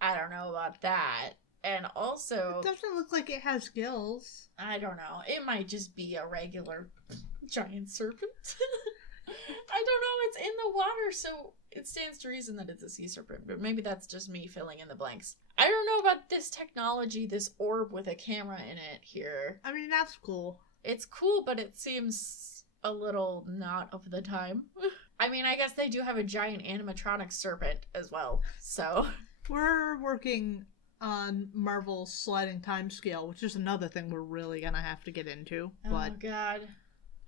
I don't know about that. And also, it doesn't look like it has gills. I don't know. It might just be a regular giant serpent. I don't know. It's in the water, so it stands to reason that it's a sea serpent. But maybe that's just me filling in the blanks. I don't know about this technology, this orb with a camera in it here. I mean, that's cool. It's cool, but it seems a little not of the time. I mean, I guess they do have a giant animatronic serpent as well, so. We're working on Marvel's sliding time scale, which is another thing we're really gonna have to get into. Oh, God.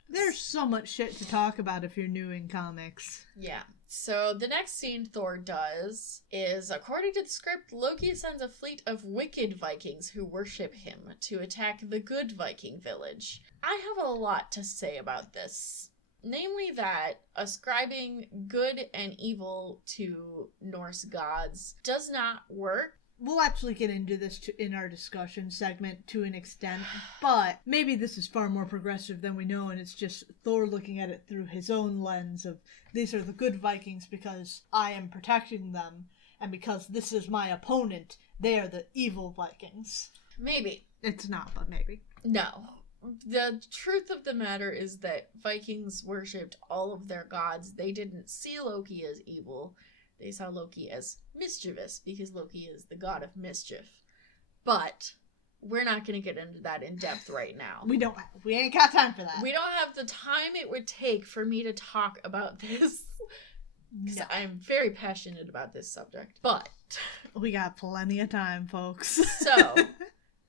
There's so much shit to talk about if you're new in comics. Yeah. So the next scene Thor does is, according to the script, Loki sends a fleet of wicked Vikings who worship him to attack the good Viking village. I have a lot to say about this. Namely that ascribing good and evil to Norse gods does not work. We'll actually get into this in our discussion segment to an extent, but maybe this is far more progressive than we know, and it's just Thor looking at it through his own lens of, these are the good Vikings because I am protecting them, and because this is my opponent, they are the evil Vikings. Maybe. It's not, but maybe. No. The truth of the matter is that Vikings worshipped all of their gods. They didn't see Loki as evil. They saw Loki as mischievous because Loki is the god of mischief. But we're not going to get into that in depth right now. We ain't got time for that. We don't have the time it would take for me to talk about this. No. I'm very passionate about this subject. But we got plenty of time, folks. So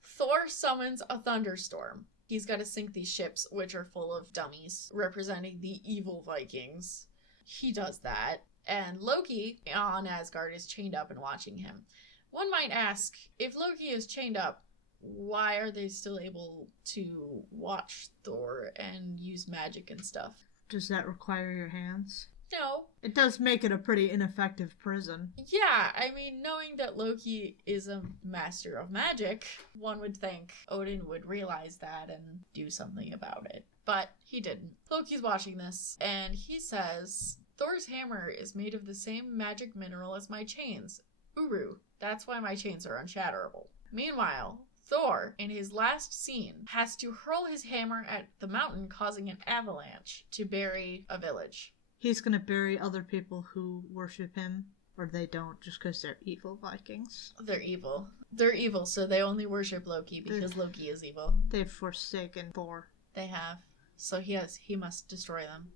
Thor summons a thunderstorm. He's got to sink these ships, which are full of dummies, representing the evil Vikings. He does that, and Loki on Asgard is chained up and watching him. One might ask, if Loki is chained up, why are they still able to watch Thor and use magic and stuff? Does that require your hands? No. It does make it a pretty ineffective prison. Yeah, I mean, knowing that Loki is a master of magic, one would think Odin would realize that and do something about it. But he didn't. Loki's watching this, and he says, Thor's hammer is made of the same magic mineral as my chains. Uru. That's why my chains are unshatterable. Meanwhile, Thor, in his last scene, has to hurl his hammer at the mountain, causing an avalanche to bury a village. He's gonna bury other people who worship him, or they don't, just because they're evil Vikings. They're evil. They're evil, so they only worship Loki because Loki is evil. They've forsaken Thor. They have. So he must destroy them.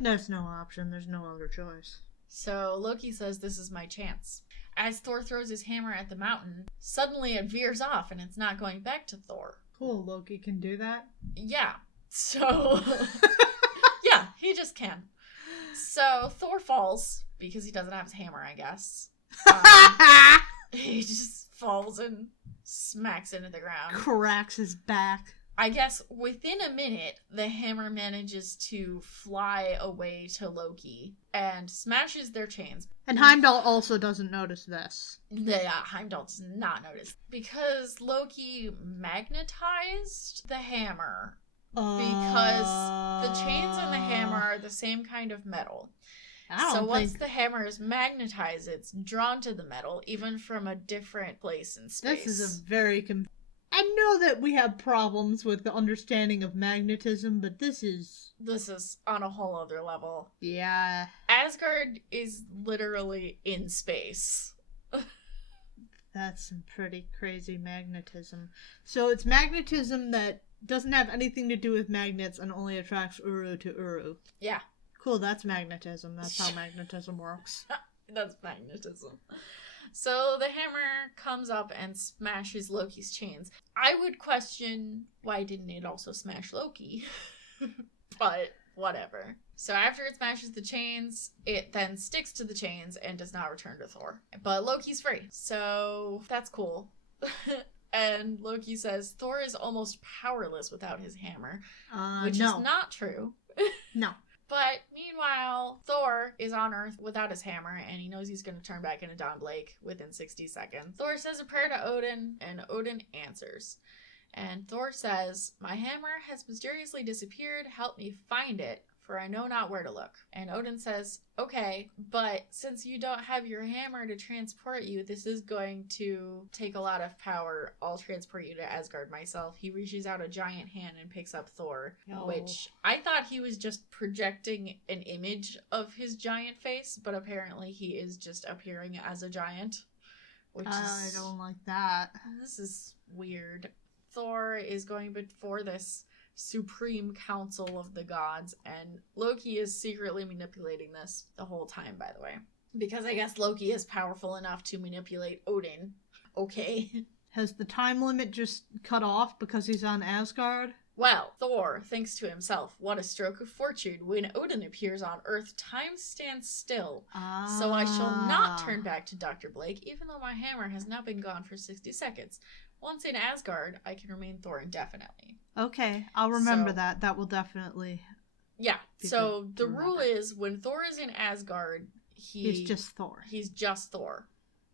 There's no option. There's no other choice. So Loki says, this is my chance. As Thor throws his hammer at the mountain, suddenly it veers off and it's not going back to Thor. Cool, Loki can do that? Yeah. So, yeah, he just can. So Thor falls because he doesn't have his hammer, I guess. He just falls and smacks into the ground. Cracks his back. I guess within a minute, the hammer manages to fly away to Loki and smashes their chains. And Heimdall also doesn't notice this. Yeah, Heimdall does not notice. Because Loki magnetized the hammer. Because the chains and the hammer are the same kind of metal. So once the hammer is magnetized, it's drawn to the metal, even from a different place in space. This is a very... I know that we have problems with the understanding of magnetism, but this is on a whole other level. Yeah. Asgard is literally in space. That's some pretty crazy magnetism. So it's magnetism that doesn't have anything to do with magnets and only attracts Uru to Uru. Yeah. Cool, that's magnetism. That's how magnetism works. That's magnetism. So the hammer comes up and smashes Loki's chains. I would question why didn't it also smash Loki? But whatever. So after it smashes the chains, it then sticks to the chains and does not return to Thor. But Loki's free. So that's cool. And Loki says Thor is almost powerless without his hammer. Which is not true. No. But meanwhile, Thor is on Earth without his hammer, and he knows he's going to turn back into Don Blake within 60 seconds. Thor says a prayer to Odin, and Odin answers. And Thor says, my hammer has mysteriously disappeared. Help me find it, for I know not where to look. And Odin says, okay, but since you don't have your hammer to transport you, this is going to take a lot of power. I'll transport you to Asgard myself. He reaches out a giant hand and picks up Thor, which I thought he was just projecting an image of his giant face, but apparently he is just appearing as a giant. Which I don't like that. This is weird. Thor is going before this supreme council of the gods, and Loki is secretly manipulating this the whole time, by the way, because I guess Loki is powerful enough to manipulate Odin. Okay. Has the time limit just cut off because he's on Asgard? Well, Thor thinks to himself, what a stroke of fortune. When Odin appears on Earth, time stands still. So I shall not turn back to Dr. Blake, even though my hammer has now been gone for 60 seconds. Once in Asgard, I can remain Thor indefinitely. Okay, I'll remember that. That will definitely... Yeah, so the rule is when Thor is in Asgard, he's just Thor. He's just Thor.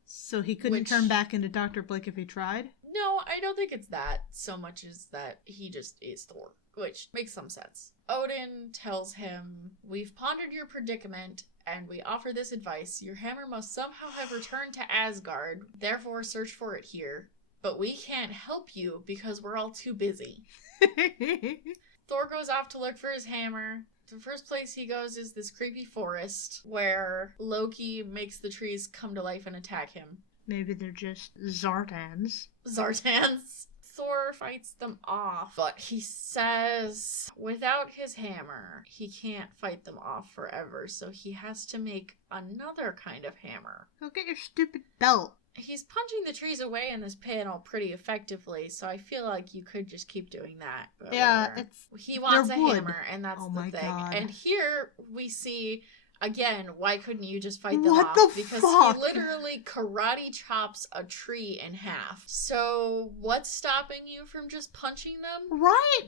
So he couldn't turn back into Dr. Blake if he tried? No, I don't think it's that so much as that he just is Thor, which makes some sense. Odin tells him, we've pondered your predicament, and we offer this advice. Your hammer must somehow have returned to Asgard, therefore search for it here. But we can't help you because we're all too busy. Thor goes off to look for his hammer. The first place he goes is this creepy forest where Loki makes the trees come to life and attack him. Maybe they're just Zartans. Zartans. Thor fights them off, but he says without his hammer, he can't fight them off forever, so he has to make another kind of hammer. Go get your stupid belt. He's punching the trees away in this panel pretty effectively, so I feel like you could just keep doing that. But Yeah, whatever. it's He wants a they're wood. hammer, and that's Oh the my thing. God. And here we see, again, why couldn't you just fight them What off? the Because fuck? he literally karate chops a tree in half. So what's stopping you from just punching them? right.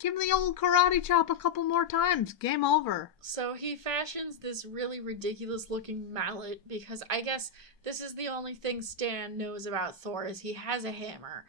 Give him the old karate chop a couple more times. Game over. So he fashions this really ridiculous looking mallet because I guess this is the only thing Stan knows about Thor is he has a hammer.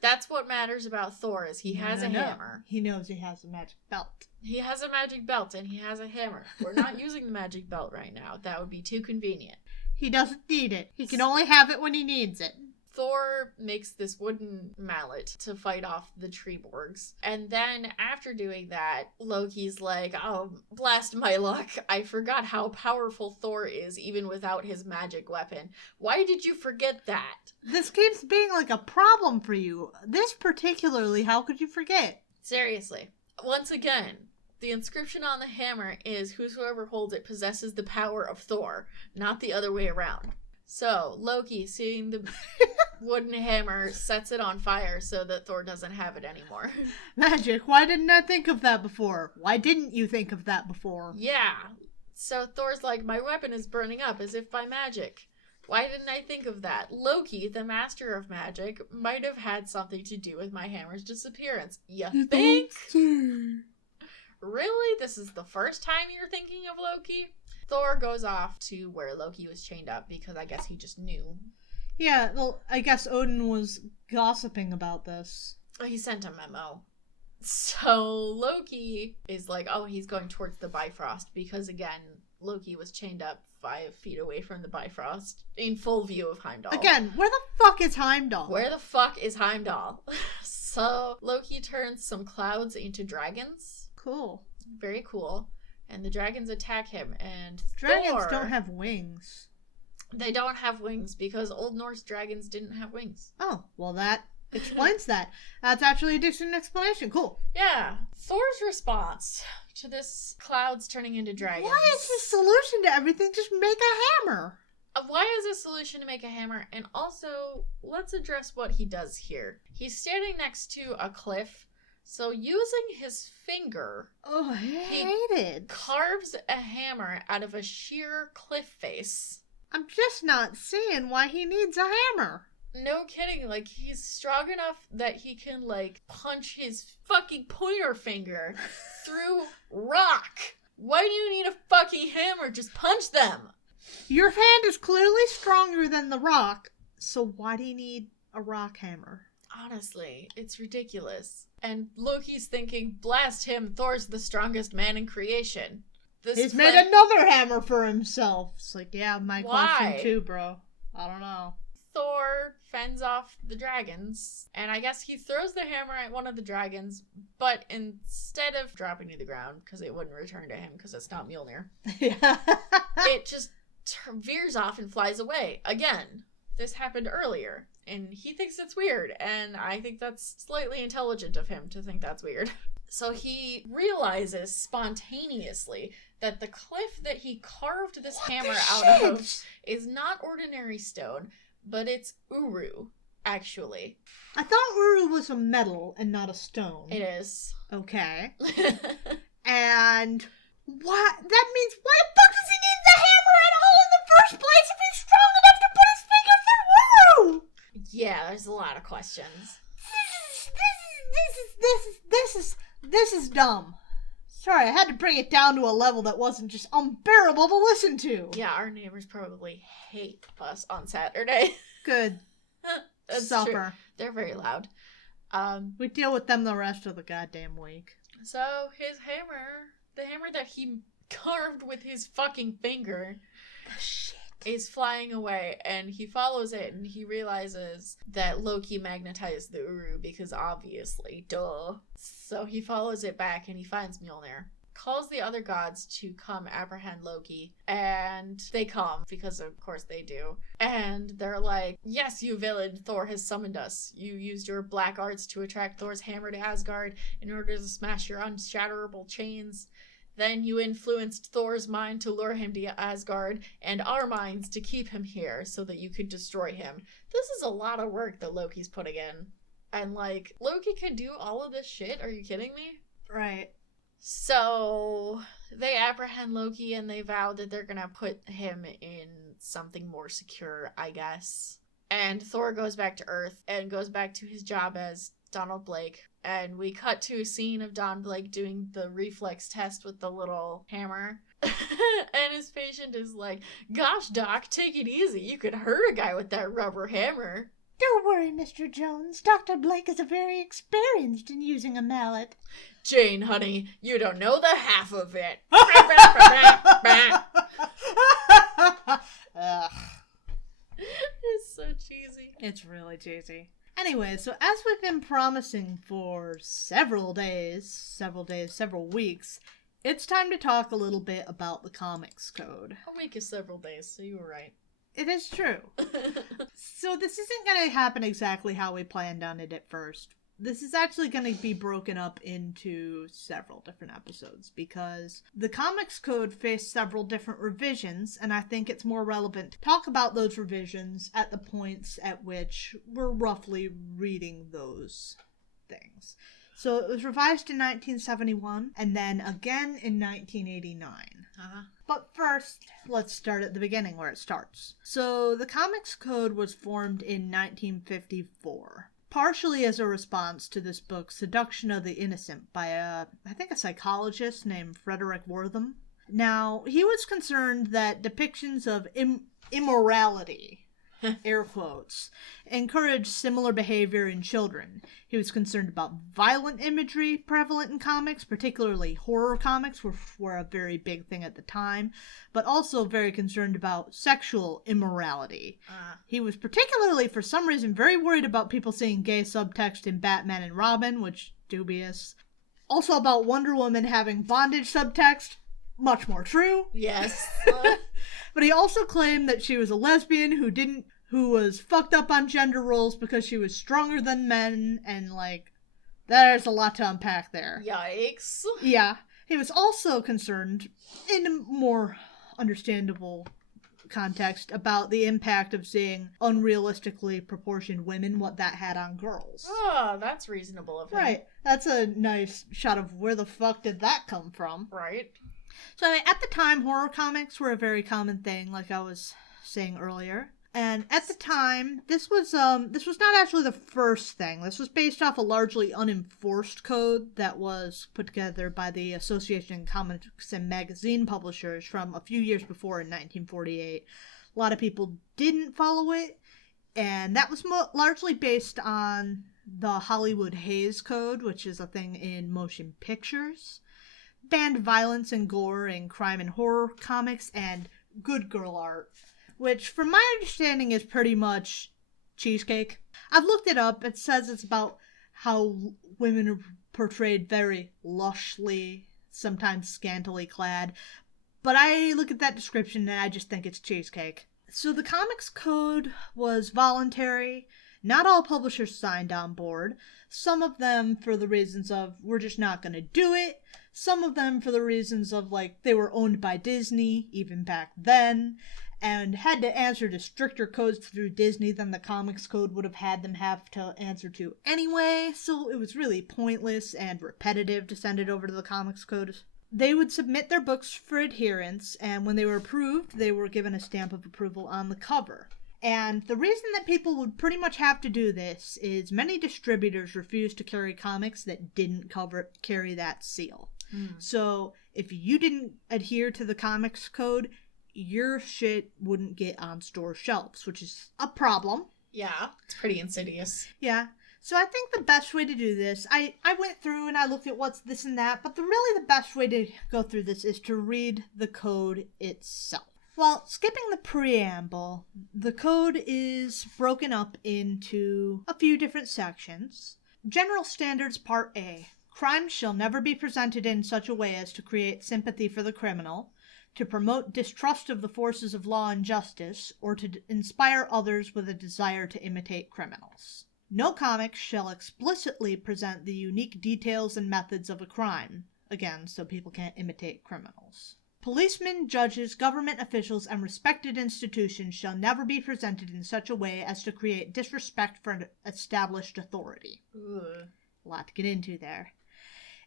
That's what matters about Thor is he has a hammer. He knows he has a magic belt. He has a magic belt and he has a hammer. We're not using the magic belt right now. That would be too convenient. He doesn't need it. He can only have it when he needs it. Thor makes this wooden mallet to fight off the Treeborgs. And then after doing that, Loki's like, oh, blast my luck. I forgot how powerful Thor is even without his magic weapon. Why did you forget that? This keeps being like a problem for you. This particularly, how could you forget? Seriously. Once again, the inscription on the hammer is whosoever holds it possesses the power of Thor, not the other way around. So, Loki, seeing the wooden hammer, sets it on fire so that Thor doesn't have it anymore. Magic, why didn't I think of that before? Why didn't you think of that before? Yeah. So Thor's like, my weapon is burning up as if by magic. Why didn't I think of that? Loki, the master of magic, might have had something to do with my hammer's disappearance. You think? Really? This is the first time you're thinking of Loki? Thor goes off to where Loki was chained up because I guess he just knew. Yeah, well, I guess Odin was gossiping about this. He sent a memo. So Loki is like, oh, he's going towards the Bifrost because, again, Loki was chained up 5 feet away from the Bifrost in full view of Heimdall. Again, where the fuck is Heimdall? Where the fuck is Heimdall? So Loki turns some clouds into dragons. Cool. Very cool. And the dragons attack him, and Dragons Thor, don't have wings. They don't have wings because Old Norse dragons didn't have wings. Oh, well that explains that. That's actually a decent explanation. Cool. Yeah. Thor's response to this clouds turning into dragons. Why is his solution to everything just make a hammer? Why is his solution to make a hammer? And also, let's address what he does here. He's standing next to a cliff. So using his finger, Oh, I hate it. carves a hammer out of a sheer cliff face. I'm just not seeing why he needs a hammer. No kidding, like, he's strong enough that he can, like, punch his fucking pointer finger through rock. Why do you need a fucking hammer? Just punch them. Your hand is clearly stronger than the rock, so why do you need a rock hammer? Honestly, it's ridiculous. And Loki's thinking, blast him, Thor's the strongest man in creation. He's made another hammer for himself. It's like, yeah, my Why? question too, bro. I don't know. Thor fends off the dragons, and I guess he throws the hammer at one of the dragons, but instead of dropping to the ground, because it wouldn't return to him because it's not Mjolnir, Yeah. it just veers off and flies away. Again, this happened earlier, and he thinks it's weird, and I think that's slightly intelligent of him to think that's weird. So he realizes spontaneously that the cliff that he carved this hammer out of is not ordinary stone, but it's Uru, actually. I thought Uru was a metal and not a stone. It is. Okay. And what? That means why the fuck does he need the hammer at all in the first place if he's strong enough to put his finger through Uru? Yeah, there's a lot of questions. This is dumb. Sorry, I had to bring it down to a level that wasn't just unbearable to listen to. Yeah, our neighbors probably hate us on Saturday. Good. That's Suffer. true. They're very loud. We deal with them the rest of the goddamn week. So his hammer, the hammer that he carved with his fucking finger, Shit. is flying away, and he follows it, and he realizes that Loki magnetized the Uru because obviously, duh. So he follows it back, and he finds Mjolnir, calls the other gods to come apprehend Loki, and they come, because of course they do. And they're like, yes, you villain, Thor has summoned us. You used your black arts to attract Thor's hammer to Asgard in order to smash your unshatterable chains. Then you influenced Thor's mind to lure him to Asgard, and our minds to keep him here so that you could destroy him. This is a lot of work that Loki's putting in. And, like, Loki could do all of this shit? Are you kidding me? Right. So, they apprehend Loki and they vow that they're gonna put him in something more secure, I guess. And Thor goes back to Earth and goes back to his job as Donald Blake. And we cut to a scene of Don Blake doing the reflex test with the little hammer. And his patient is like, "Gosh, Doc, take it easy. You could hurt a guy with that rubber hammer." Don't worry, Mr. Jones. Dr. Blake is very experienced in using a mallet. "Jane, honey, you don't know the half of it." Ugh. It's so cheesy. It's really cheesy. Anyway, so as we've been promising for several weeks, it's time to talk a little bit about the Comics Code. A week is several days, so you were right. It is true. So this isn't going to happen exactly how we planned on it at first. This is actually going to be broken up into several different episodes because the Comics Code faced several different revisions, and I think it's more relevant to talk about those revisions at the points at which we're roughly reading those things. So it was revised in 1971 and then again in 1989. But first, let's start at the beginning where it starts. So the Comics Code was formed in 1954. Partially as a response to this book, Seduction of the Innocent, by a psychologist named Frederick Wortham. Now, he was concerned that depictions of immorality, air quotes, encouraged similar behavior in children. He was concerned about violent imagery prevalent in comics, particularly horror comics, which were a very big thing at the time, but also very concerned about sexual immorality. He was particularly, for some reason, very worried about people seeing gay subtext in Batman and Robin, which, dubious. Also about Wonder Woman having bondage subtext, much more true. Yes. But he also claimed that she was a lesbian who was fucked up on gender roles because she was stronger than men, and, like, there's a lot to unpack there. Yikes. Yeah. He was also concerned, in a more understandable context, about the impact of seeing unrealistically proportioned women, what that had on girls. Oh, that's reasonable of him. Right. That's a nice shot of where the fuck did that come from. Right. So, I mean, at the time, horror comics were a very common thing, like I was saying earlier. And at the time, this was not actually the first thing. This was based off a largely unenforced code that was put together by the Association of Comics and Magazine Publishers from a few years before in 1948. A lot of people didn't follow it, and that was largely based on the Hollywood Hays Code, which is a thing in motion pictures, banned violence and gore in crime and horror comics, and good girl art, which, from my understanding, is pretty much cheesecake. I've looked it up. It says it's about how women are portrayed very lushly, sometimes scantily clad. But I look at that description and I just think it's cheesecake. So the Comics Code was voluntary. Not all publishers signed on board. Some of them for the reasons of, we're just not going to do it. Some of them for the reasons of, like, they were owned by Disney, even back then, and had to answer to stricter codes through Disney than the Comics Code would have had them have to answer to anyway, so it was really pointless and repetitive to send it over to the Comics Code. They would submit their books for adherence, and when they were approved, they were given a stamp of approval on the cover. And the reason that people would pretty much have to do this is many distributors refused to carry comics that didn't carry that seal. So if you didn't adhere to the Comics Code, your shit wouldn't get on store shelves, which is a problem. Yeah, it's pretty insidious. Yeah. So I think the best way to do this, I went through and I looked at what's this and that, but really the best way to go through this is to read the code itself. Well, skipping the preamble, the code is broken up into a few different sections. General Standards Part A. Crimes shall never be presented in such a way as to create sympathy for the criminal, to promote distrust of the forces of law and justice, or to inspire others with a desire to imitate criminals. No comic shall explicitly present the unique details and methods of a crime. again, so people can't imitate criminals. Policemen, judges, government officials, and respected institutions shall never be presented in such a way as to create disrespect for an established authority. Ugh. A lot to get into there.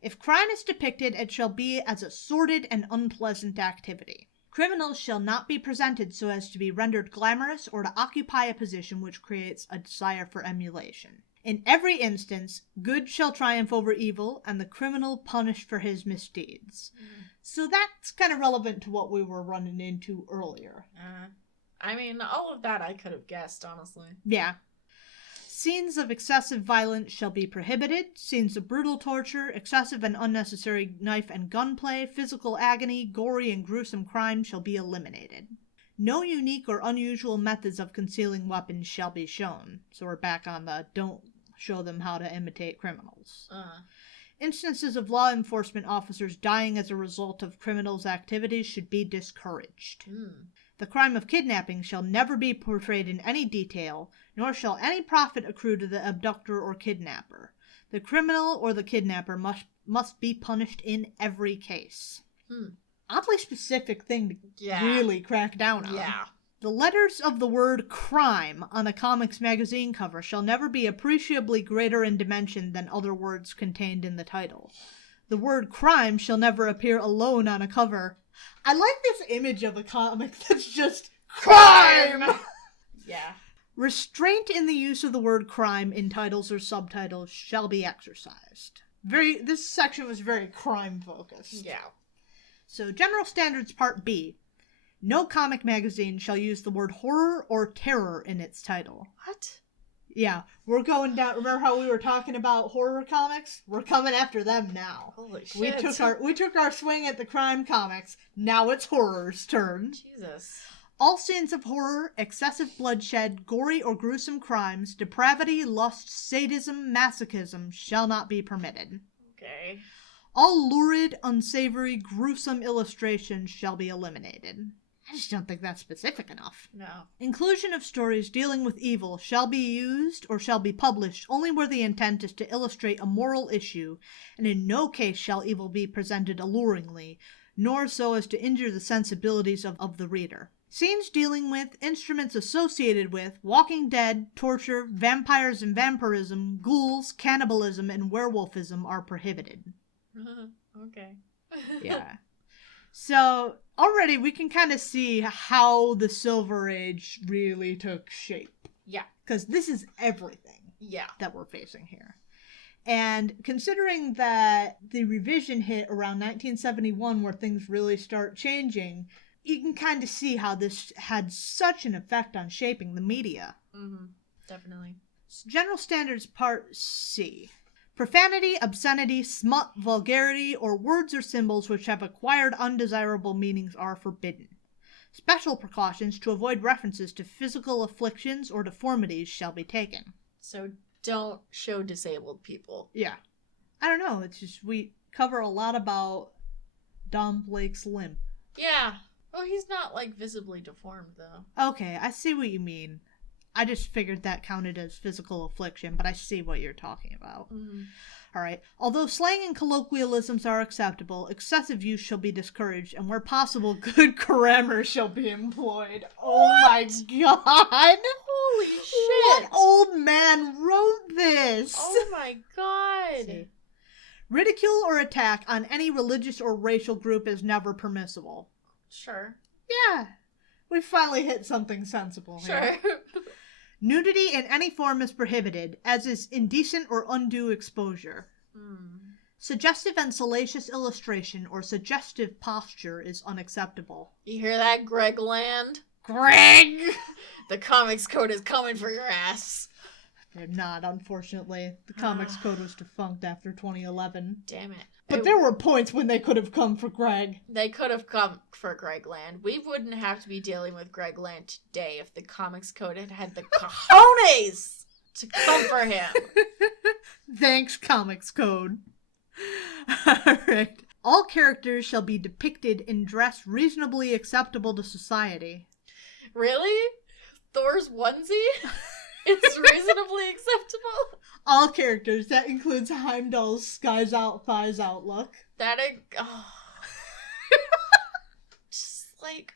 If crime is depicted, it shall be as a sordid and unpleasant activity. Criminals shall not be presented so as to be rendered glamorous or to occupy a position which creates a desire for emulation. In every instance, good shall triumph over evil, and the criminal punished for his misdeeds. So that's kind of relevant to what we were running into earlier. I mean, all of that I could have guessed, honestly. Yeah. Scenes of excessive violence shall be prohibited. Scenes of brutal torture, excessive and unnecessary knife and gunplay, physical agony, gory and gruesome crime shall be eliminated. No unique or unusual methods of concealing weapons shall be shown. So we're back on the don't show them how to imitate criminals. Instances of law enforcement officers dying as a result of criminals' activities should be discouraged. The crime of kidnapping shall never be portrayed in any detail, nor shall any profit accrue to the abductor or kidnapper. The criminal or the kidnapper must be punished in every case. Oddly specific thing to really crack down on. Yeah. The letters of the word crime on a comics magazine cover shall never be appreciably greater in dimension than other words contained in the title. The word crime shall never appear alone on a cover. I like this image of a comic that's just crime! Yeah. Restraint in the use of the word crime in titles or subtitles shall be exercised. This section was very crime focused. Yeah. So, General Standards Part B. No comic magazine shall use the word horror or terror in its title. What? Yeah, we're going down. Remember how we were talking about horror comics? We're coming after them now. Holy shit. We took our swing at the crime comics. Now it's horror's turn. Jesus. All scenes of horror, excessive bloodshed, gory or gruesome crimes, depravity, lust, sadism, masochism shall not be permitted. Okay. All lurid, unsavory, gruesome illustrations shall be eliminated. I just don't think that's specific enough. No. Inclusion of stories dealing with evil shall be used or shall be published only where the intent is to illustrate a moral issue, and in no case shall evil be presented alluringly, nor so as to injure the sensibilities of the reader. Scenes dealing with, instruments associated with, Walking Dead, torture, vampires and vampirism, ghouls, cannibalism, and werewolfism are prohibited. Okay. Yeah. So, already we can kind of see how the Silver Age really took shape. Yeah. Because this is everything Yeah. that we're facing here. And considering that the revision hit around 1971 where things really start changing, you can kind of see how this had such an effect on shaping the media. Definitely. General Standards Part C. Profanity, obscenity, smut, vulgarity, or words or symbols which have acquired undesirable meanings are forbidden. Special precautions to avoid references to physical afflictions or deformities shall be taken. So don't show disabled people. Yeah. I don't know, it's just we cover a lot about Don Blake's limp. Yeah. Well, he's not, like, visibly deformed, though. Okay, I see what you mean. I just figured that counted as physical affliction, but I see what you're talking about. Alright. Although slang and colloquialisms are acceptable, excessive use shall be discouraged, and where possible, good grammar shall be employed. Oh my god! Holy shit! What old man wrote this? Oh my god! See. Ridicule or attack on any religious or racial group is never permissible. Sure. Yeah. We finally hit something sensible here. Sure. Nudity in any form is prohibited, as is indecent or undue exposure. Suggestive and salacious illustration or suggestive posture is unacceptable. You hear that, Greg Land? Greg! The Comics Code is coming for your ass. They're not, unfortunately. The Comics Code was defunct after 2011. Damn it. But there were points when they could have come for Greg. They could have come for Greg Land. We wouldn't have to be dealing with Greg Land today if the Comics Code had had the cojones to come for him. Thanks, Comics Code. Alright. All characters shall be depicted in dress reasonably acceptable to society. Really? Thor's onesie? It's reasonably acceptable. All characters. That includes Heimdall's skies out, thighs out look. That just like,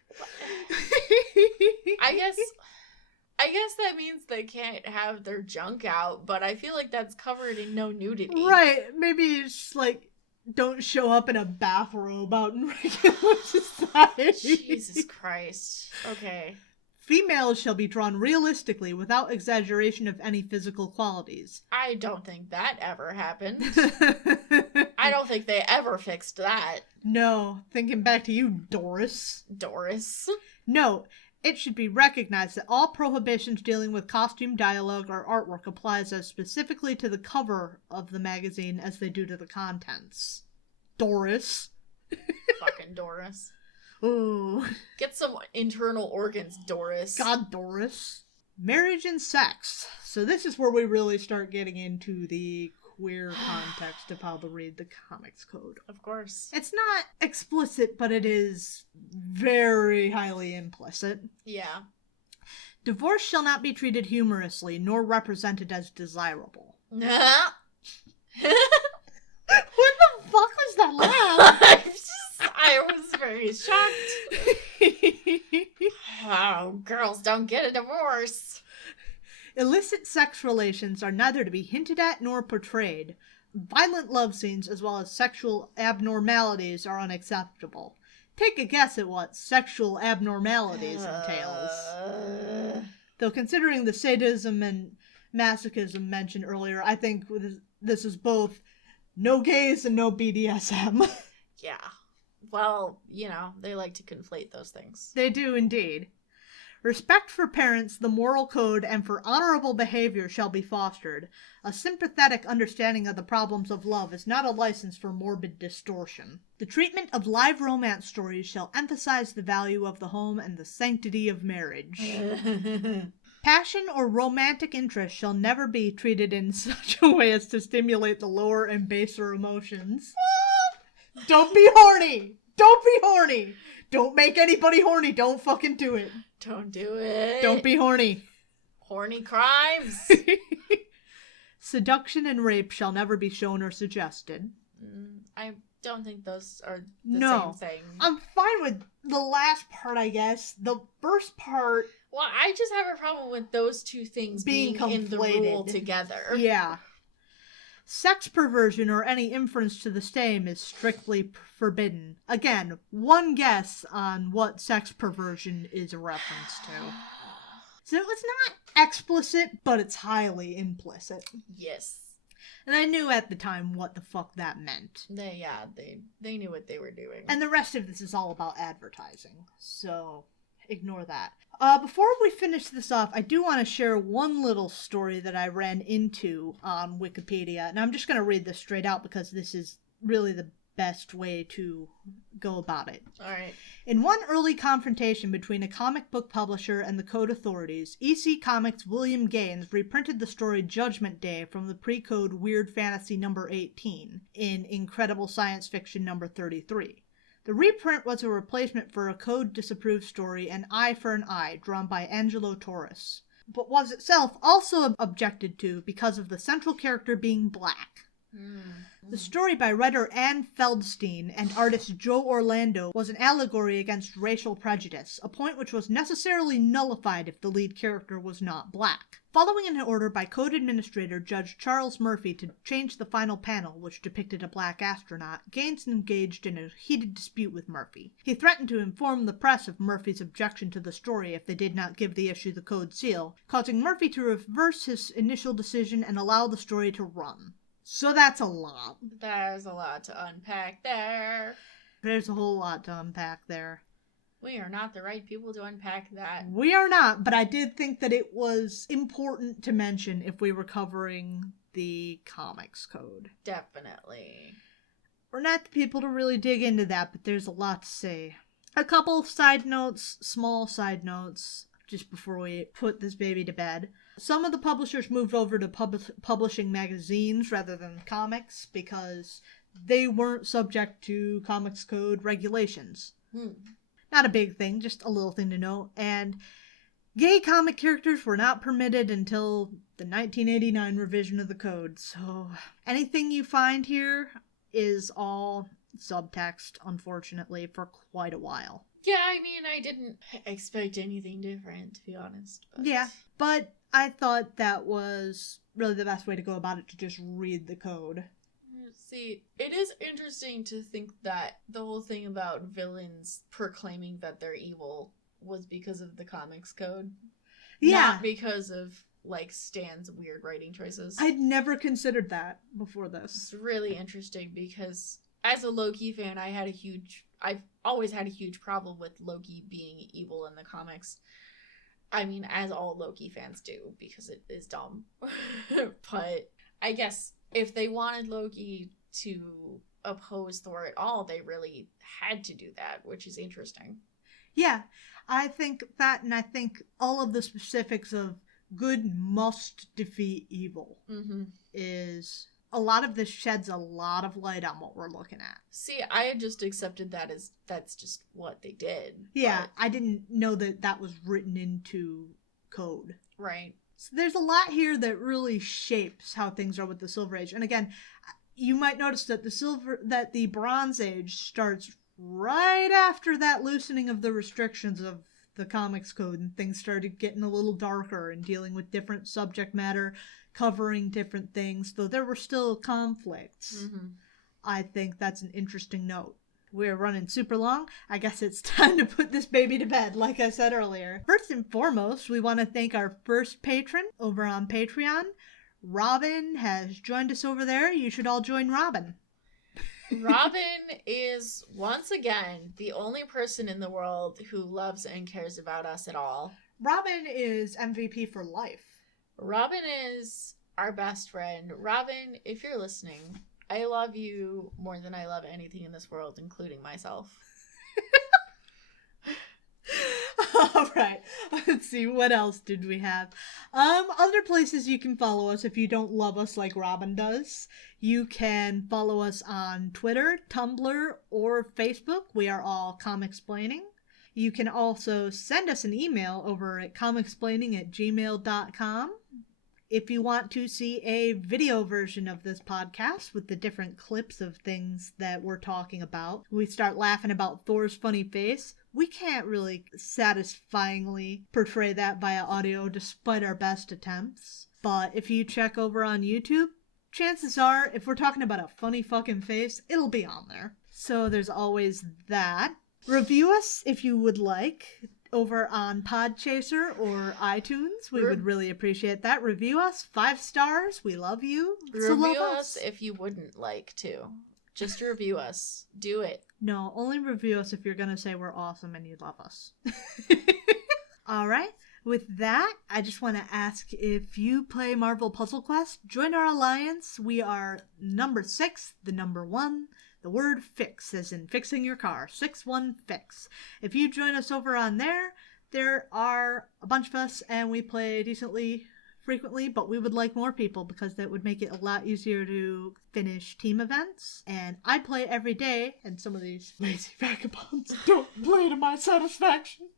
I guess that means they can't have their junk out, but I feel like that's covered in no nudity. Right. Maybe it's like, don't show up in a bathrobe out in regular society. Jesus Christ. Okay. Females shall be drawn realistically without exaggeration of any physical qualities. I don't think that ever happened. I don't think they ever fixed that. No, thinking back to you, Doris. Doris. No, it should be recognized that all prohibitions dealing with costume, dialogue, or artwork applies as specifically to the cover of the magazine as they do to the contents. Doris. Fucking Doris. Ooh. Get some internal organs, Doris. God, Doris. Marriage and sex. So this is where we really start getting into the queer context of how to read the comics code. Of course. It's not explicit, but it is very highly implicit. Yeah. Divorce shall not be treated humorously, nor represented as desirable. What the fuck was that laugh? I was very shocked. Oh, girls don't get a divorce. Illicit sex relations are neither to be hinted at nor portrayed. Violent love scenes as well as sexual abnormalities are unacceptable. Take a guess at what sexual abnormalities entails. Though considering the sadism and masochism mentioned earlier, I think this is both no gays and no BDSM. Yeah. Well, you know, they like to conflate those things. They do indeed. Respect for parents, the moral code, and for honorable behavior shall be fostered. A sympathetic understanding of the problems of love is not a license for morbid distortion. The treatment of live romance stories shall emphasize the value of the home and the sanctity of marriage. Passion or romantic interest shall never be treated in such a way as to stimulate the lower and baser emotions. Don't be horny! Don't be horny! Don't make anybody horny. Don't fucking do it. Don't do it. Don't be horny. Horny crimes. Seduction and rape shall never be shown or suggested. I don't think those are the same thing. I'm fine with the last part, I guess. The first part... Well, I just have a problem with those two things being in the rule together. Yeah. Sex perversion or any inference to the same is strictly forbidden. Again, one guess on what sex perversion is a reference to. So it's not explicit, but it's highly implicit. Yes. And I knew at the time what the fuck that meant. They knew what they were doing. And the rest of this is all about advertising, so ignore that. Before we finish this off, I do want to share one little story that I ran into on Wikipedia, and I'm just going to read this straight out because this is really the best way to go about it. All right. In one early confrontation between a comic book publisher and the code authorities, EC Comics' William Gaines reprinted the story Judgment Day from the pre-code Weird Fantasy number 18 in Incredible Science Fiction number 33. The reprint was a replacement for a code-disapproved story, An Eye for an Eye, drawn by Angelo Torres, but was itself also objected to because of the central character being black. The story by writer Anne Feldstein and artist Joe Orlando was an allegory against racial prejudice, a point which was necessarily nullified if the lead character was not black. Following an order by Code Administrator Judge Charles Murphy to change the final panel, which depicted a black astronaut, Gaines engaged in a heated dispute with Murphy. He threatened to inform the press of Murphy's objection to the story if they did not give the issue the code seal, causing Murphy to reverse his initial decision and allow the story to run. So that's a lot. There's a lot to unpack there. There's a whole lot to unpack there. We are not the right people to unpack that. We are not, but I did think that it was important to mention if we were covering the comics code. Definitely. We're not the people to really dig into that, but there's a lot to say. A couple side notes, small side notes, just before we put this baby to bed. Some of the publishers moved over to publishing magazines rather than comics because they weren't subject to comics code regulations. Not a big thing, just a little thing to know. And Gay comic characters were not permitted until the 1989 revision of the code, so anything you find here is all subtext, unfortunately, for quite a while. Yeah, I mean, I didn't expect anything different, to be honest. But... Yeah, but I thought that was really the best way to go about it, to just read the code. See, it is interesting to think that the whole thing about villains proclaiming that they're evil was because of the comics code. Yeah. Not because of, like, Stan's weird writing choices. I'd never considered that before this. It's really interesting because as a Loki fan, I've always had a huge problem with Loki being evil in the comics. I mean, as all Loki fans do, because it is dumb. But I guess if they wanted Loki to oppose Thor at all, they really had to do that, which is interesting. Yeah, I think that, and I think all of the specifics of good must defeat evil is... A lot of this sheds a lot of light on what we're looking at. See, I had just accepted that as that's just what they did. Yeah, but... I didn't know that was written into code. Right. So there's a lot here that really shapes how things are with the Silver Age. And again, you might notice that the Bronze Age starts right after that loosening of the restrictions of the comics code, and things started getting a little darker and dealing with different subject matter, covering different things, though there were still conflicts. I think that's an interesting note. We're running super long. I guess it's time to put this baby to bed, like I said earlier. First and foremost, we want to thank our first patron over on Patreon. Robin has joined us over there. You should all join Robin. Robin is, once again, the only person in the world who loves and cares about us at all. Robin is MVP for life. Robin is our best friend. Robin, if you're listening, I love you more than I love anything in this world, including myself. All right. Let's see. What else did we have? Other places you can follow us if you don't love us like Robin does. You can follow us on Twitter, Tumblr, or Facebook. We are all Comicsplaining. You can also send us an email over at comicsplaining@gmail.com. If you want to see a video version of this podcast with the different clips of things that we're talking about, we start laughing about Thor's funny face. We can't really satisfyingly portray that via audio despite our best attempts. But if you check over on YouTube, chances are, if we're talking about a funny fucking face, it'll be on there. So there's always that. Review us if you would like over on Podchaser or iTunes. We would really appreciate that. Review us 5 stars. We love you. Review us if you wouldn't like to. Just review us. Do it. No, only review us if you're going to say we're awesome and you love us. All right. With that, I just want to ask, if you play Marvel Puzzle Quest, join our alliance. We are number 6, the number 1. The word fix, as in fixing your car. 6-1-FIX. If you join us over on there, there are a bunch of us, and we play decently frequently, but we would like more people because that would make it a lot easier to finish team events. And I play every day, and some of these lazy vagabonds don't play to my satisfaction.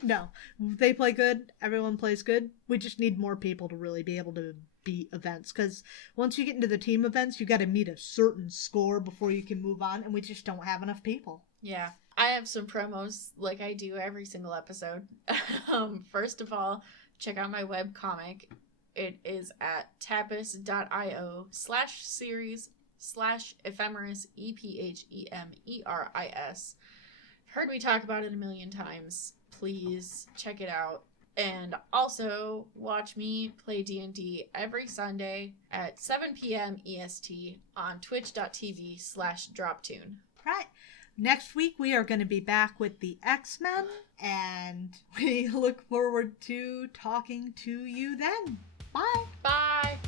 No, they play good. Everyone plays good. We just need more people to really be able to beat events, because once you get into the team events, you got to meet a certain score before you can move on, and we just don't have enough people. Yeah. I have some promos like I do every single episode. First of all, check out my webcomic. It is at tapis.io/series/ephemeris, EPHEMERIS. Heard me talk about it a million times. Please check it out. And also watch me play D&D every Sunday at 7 p.m. EST on twitch.tv/droptune. Right. Next week, we are going to be back with the X-Men, and we look forward to talking to you then. Bye. Bye.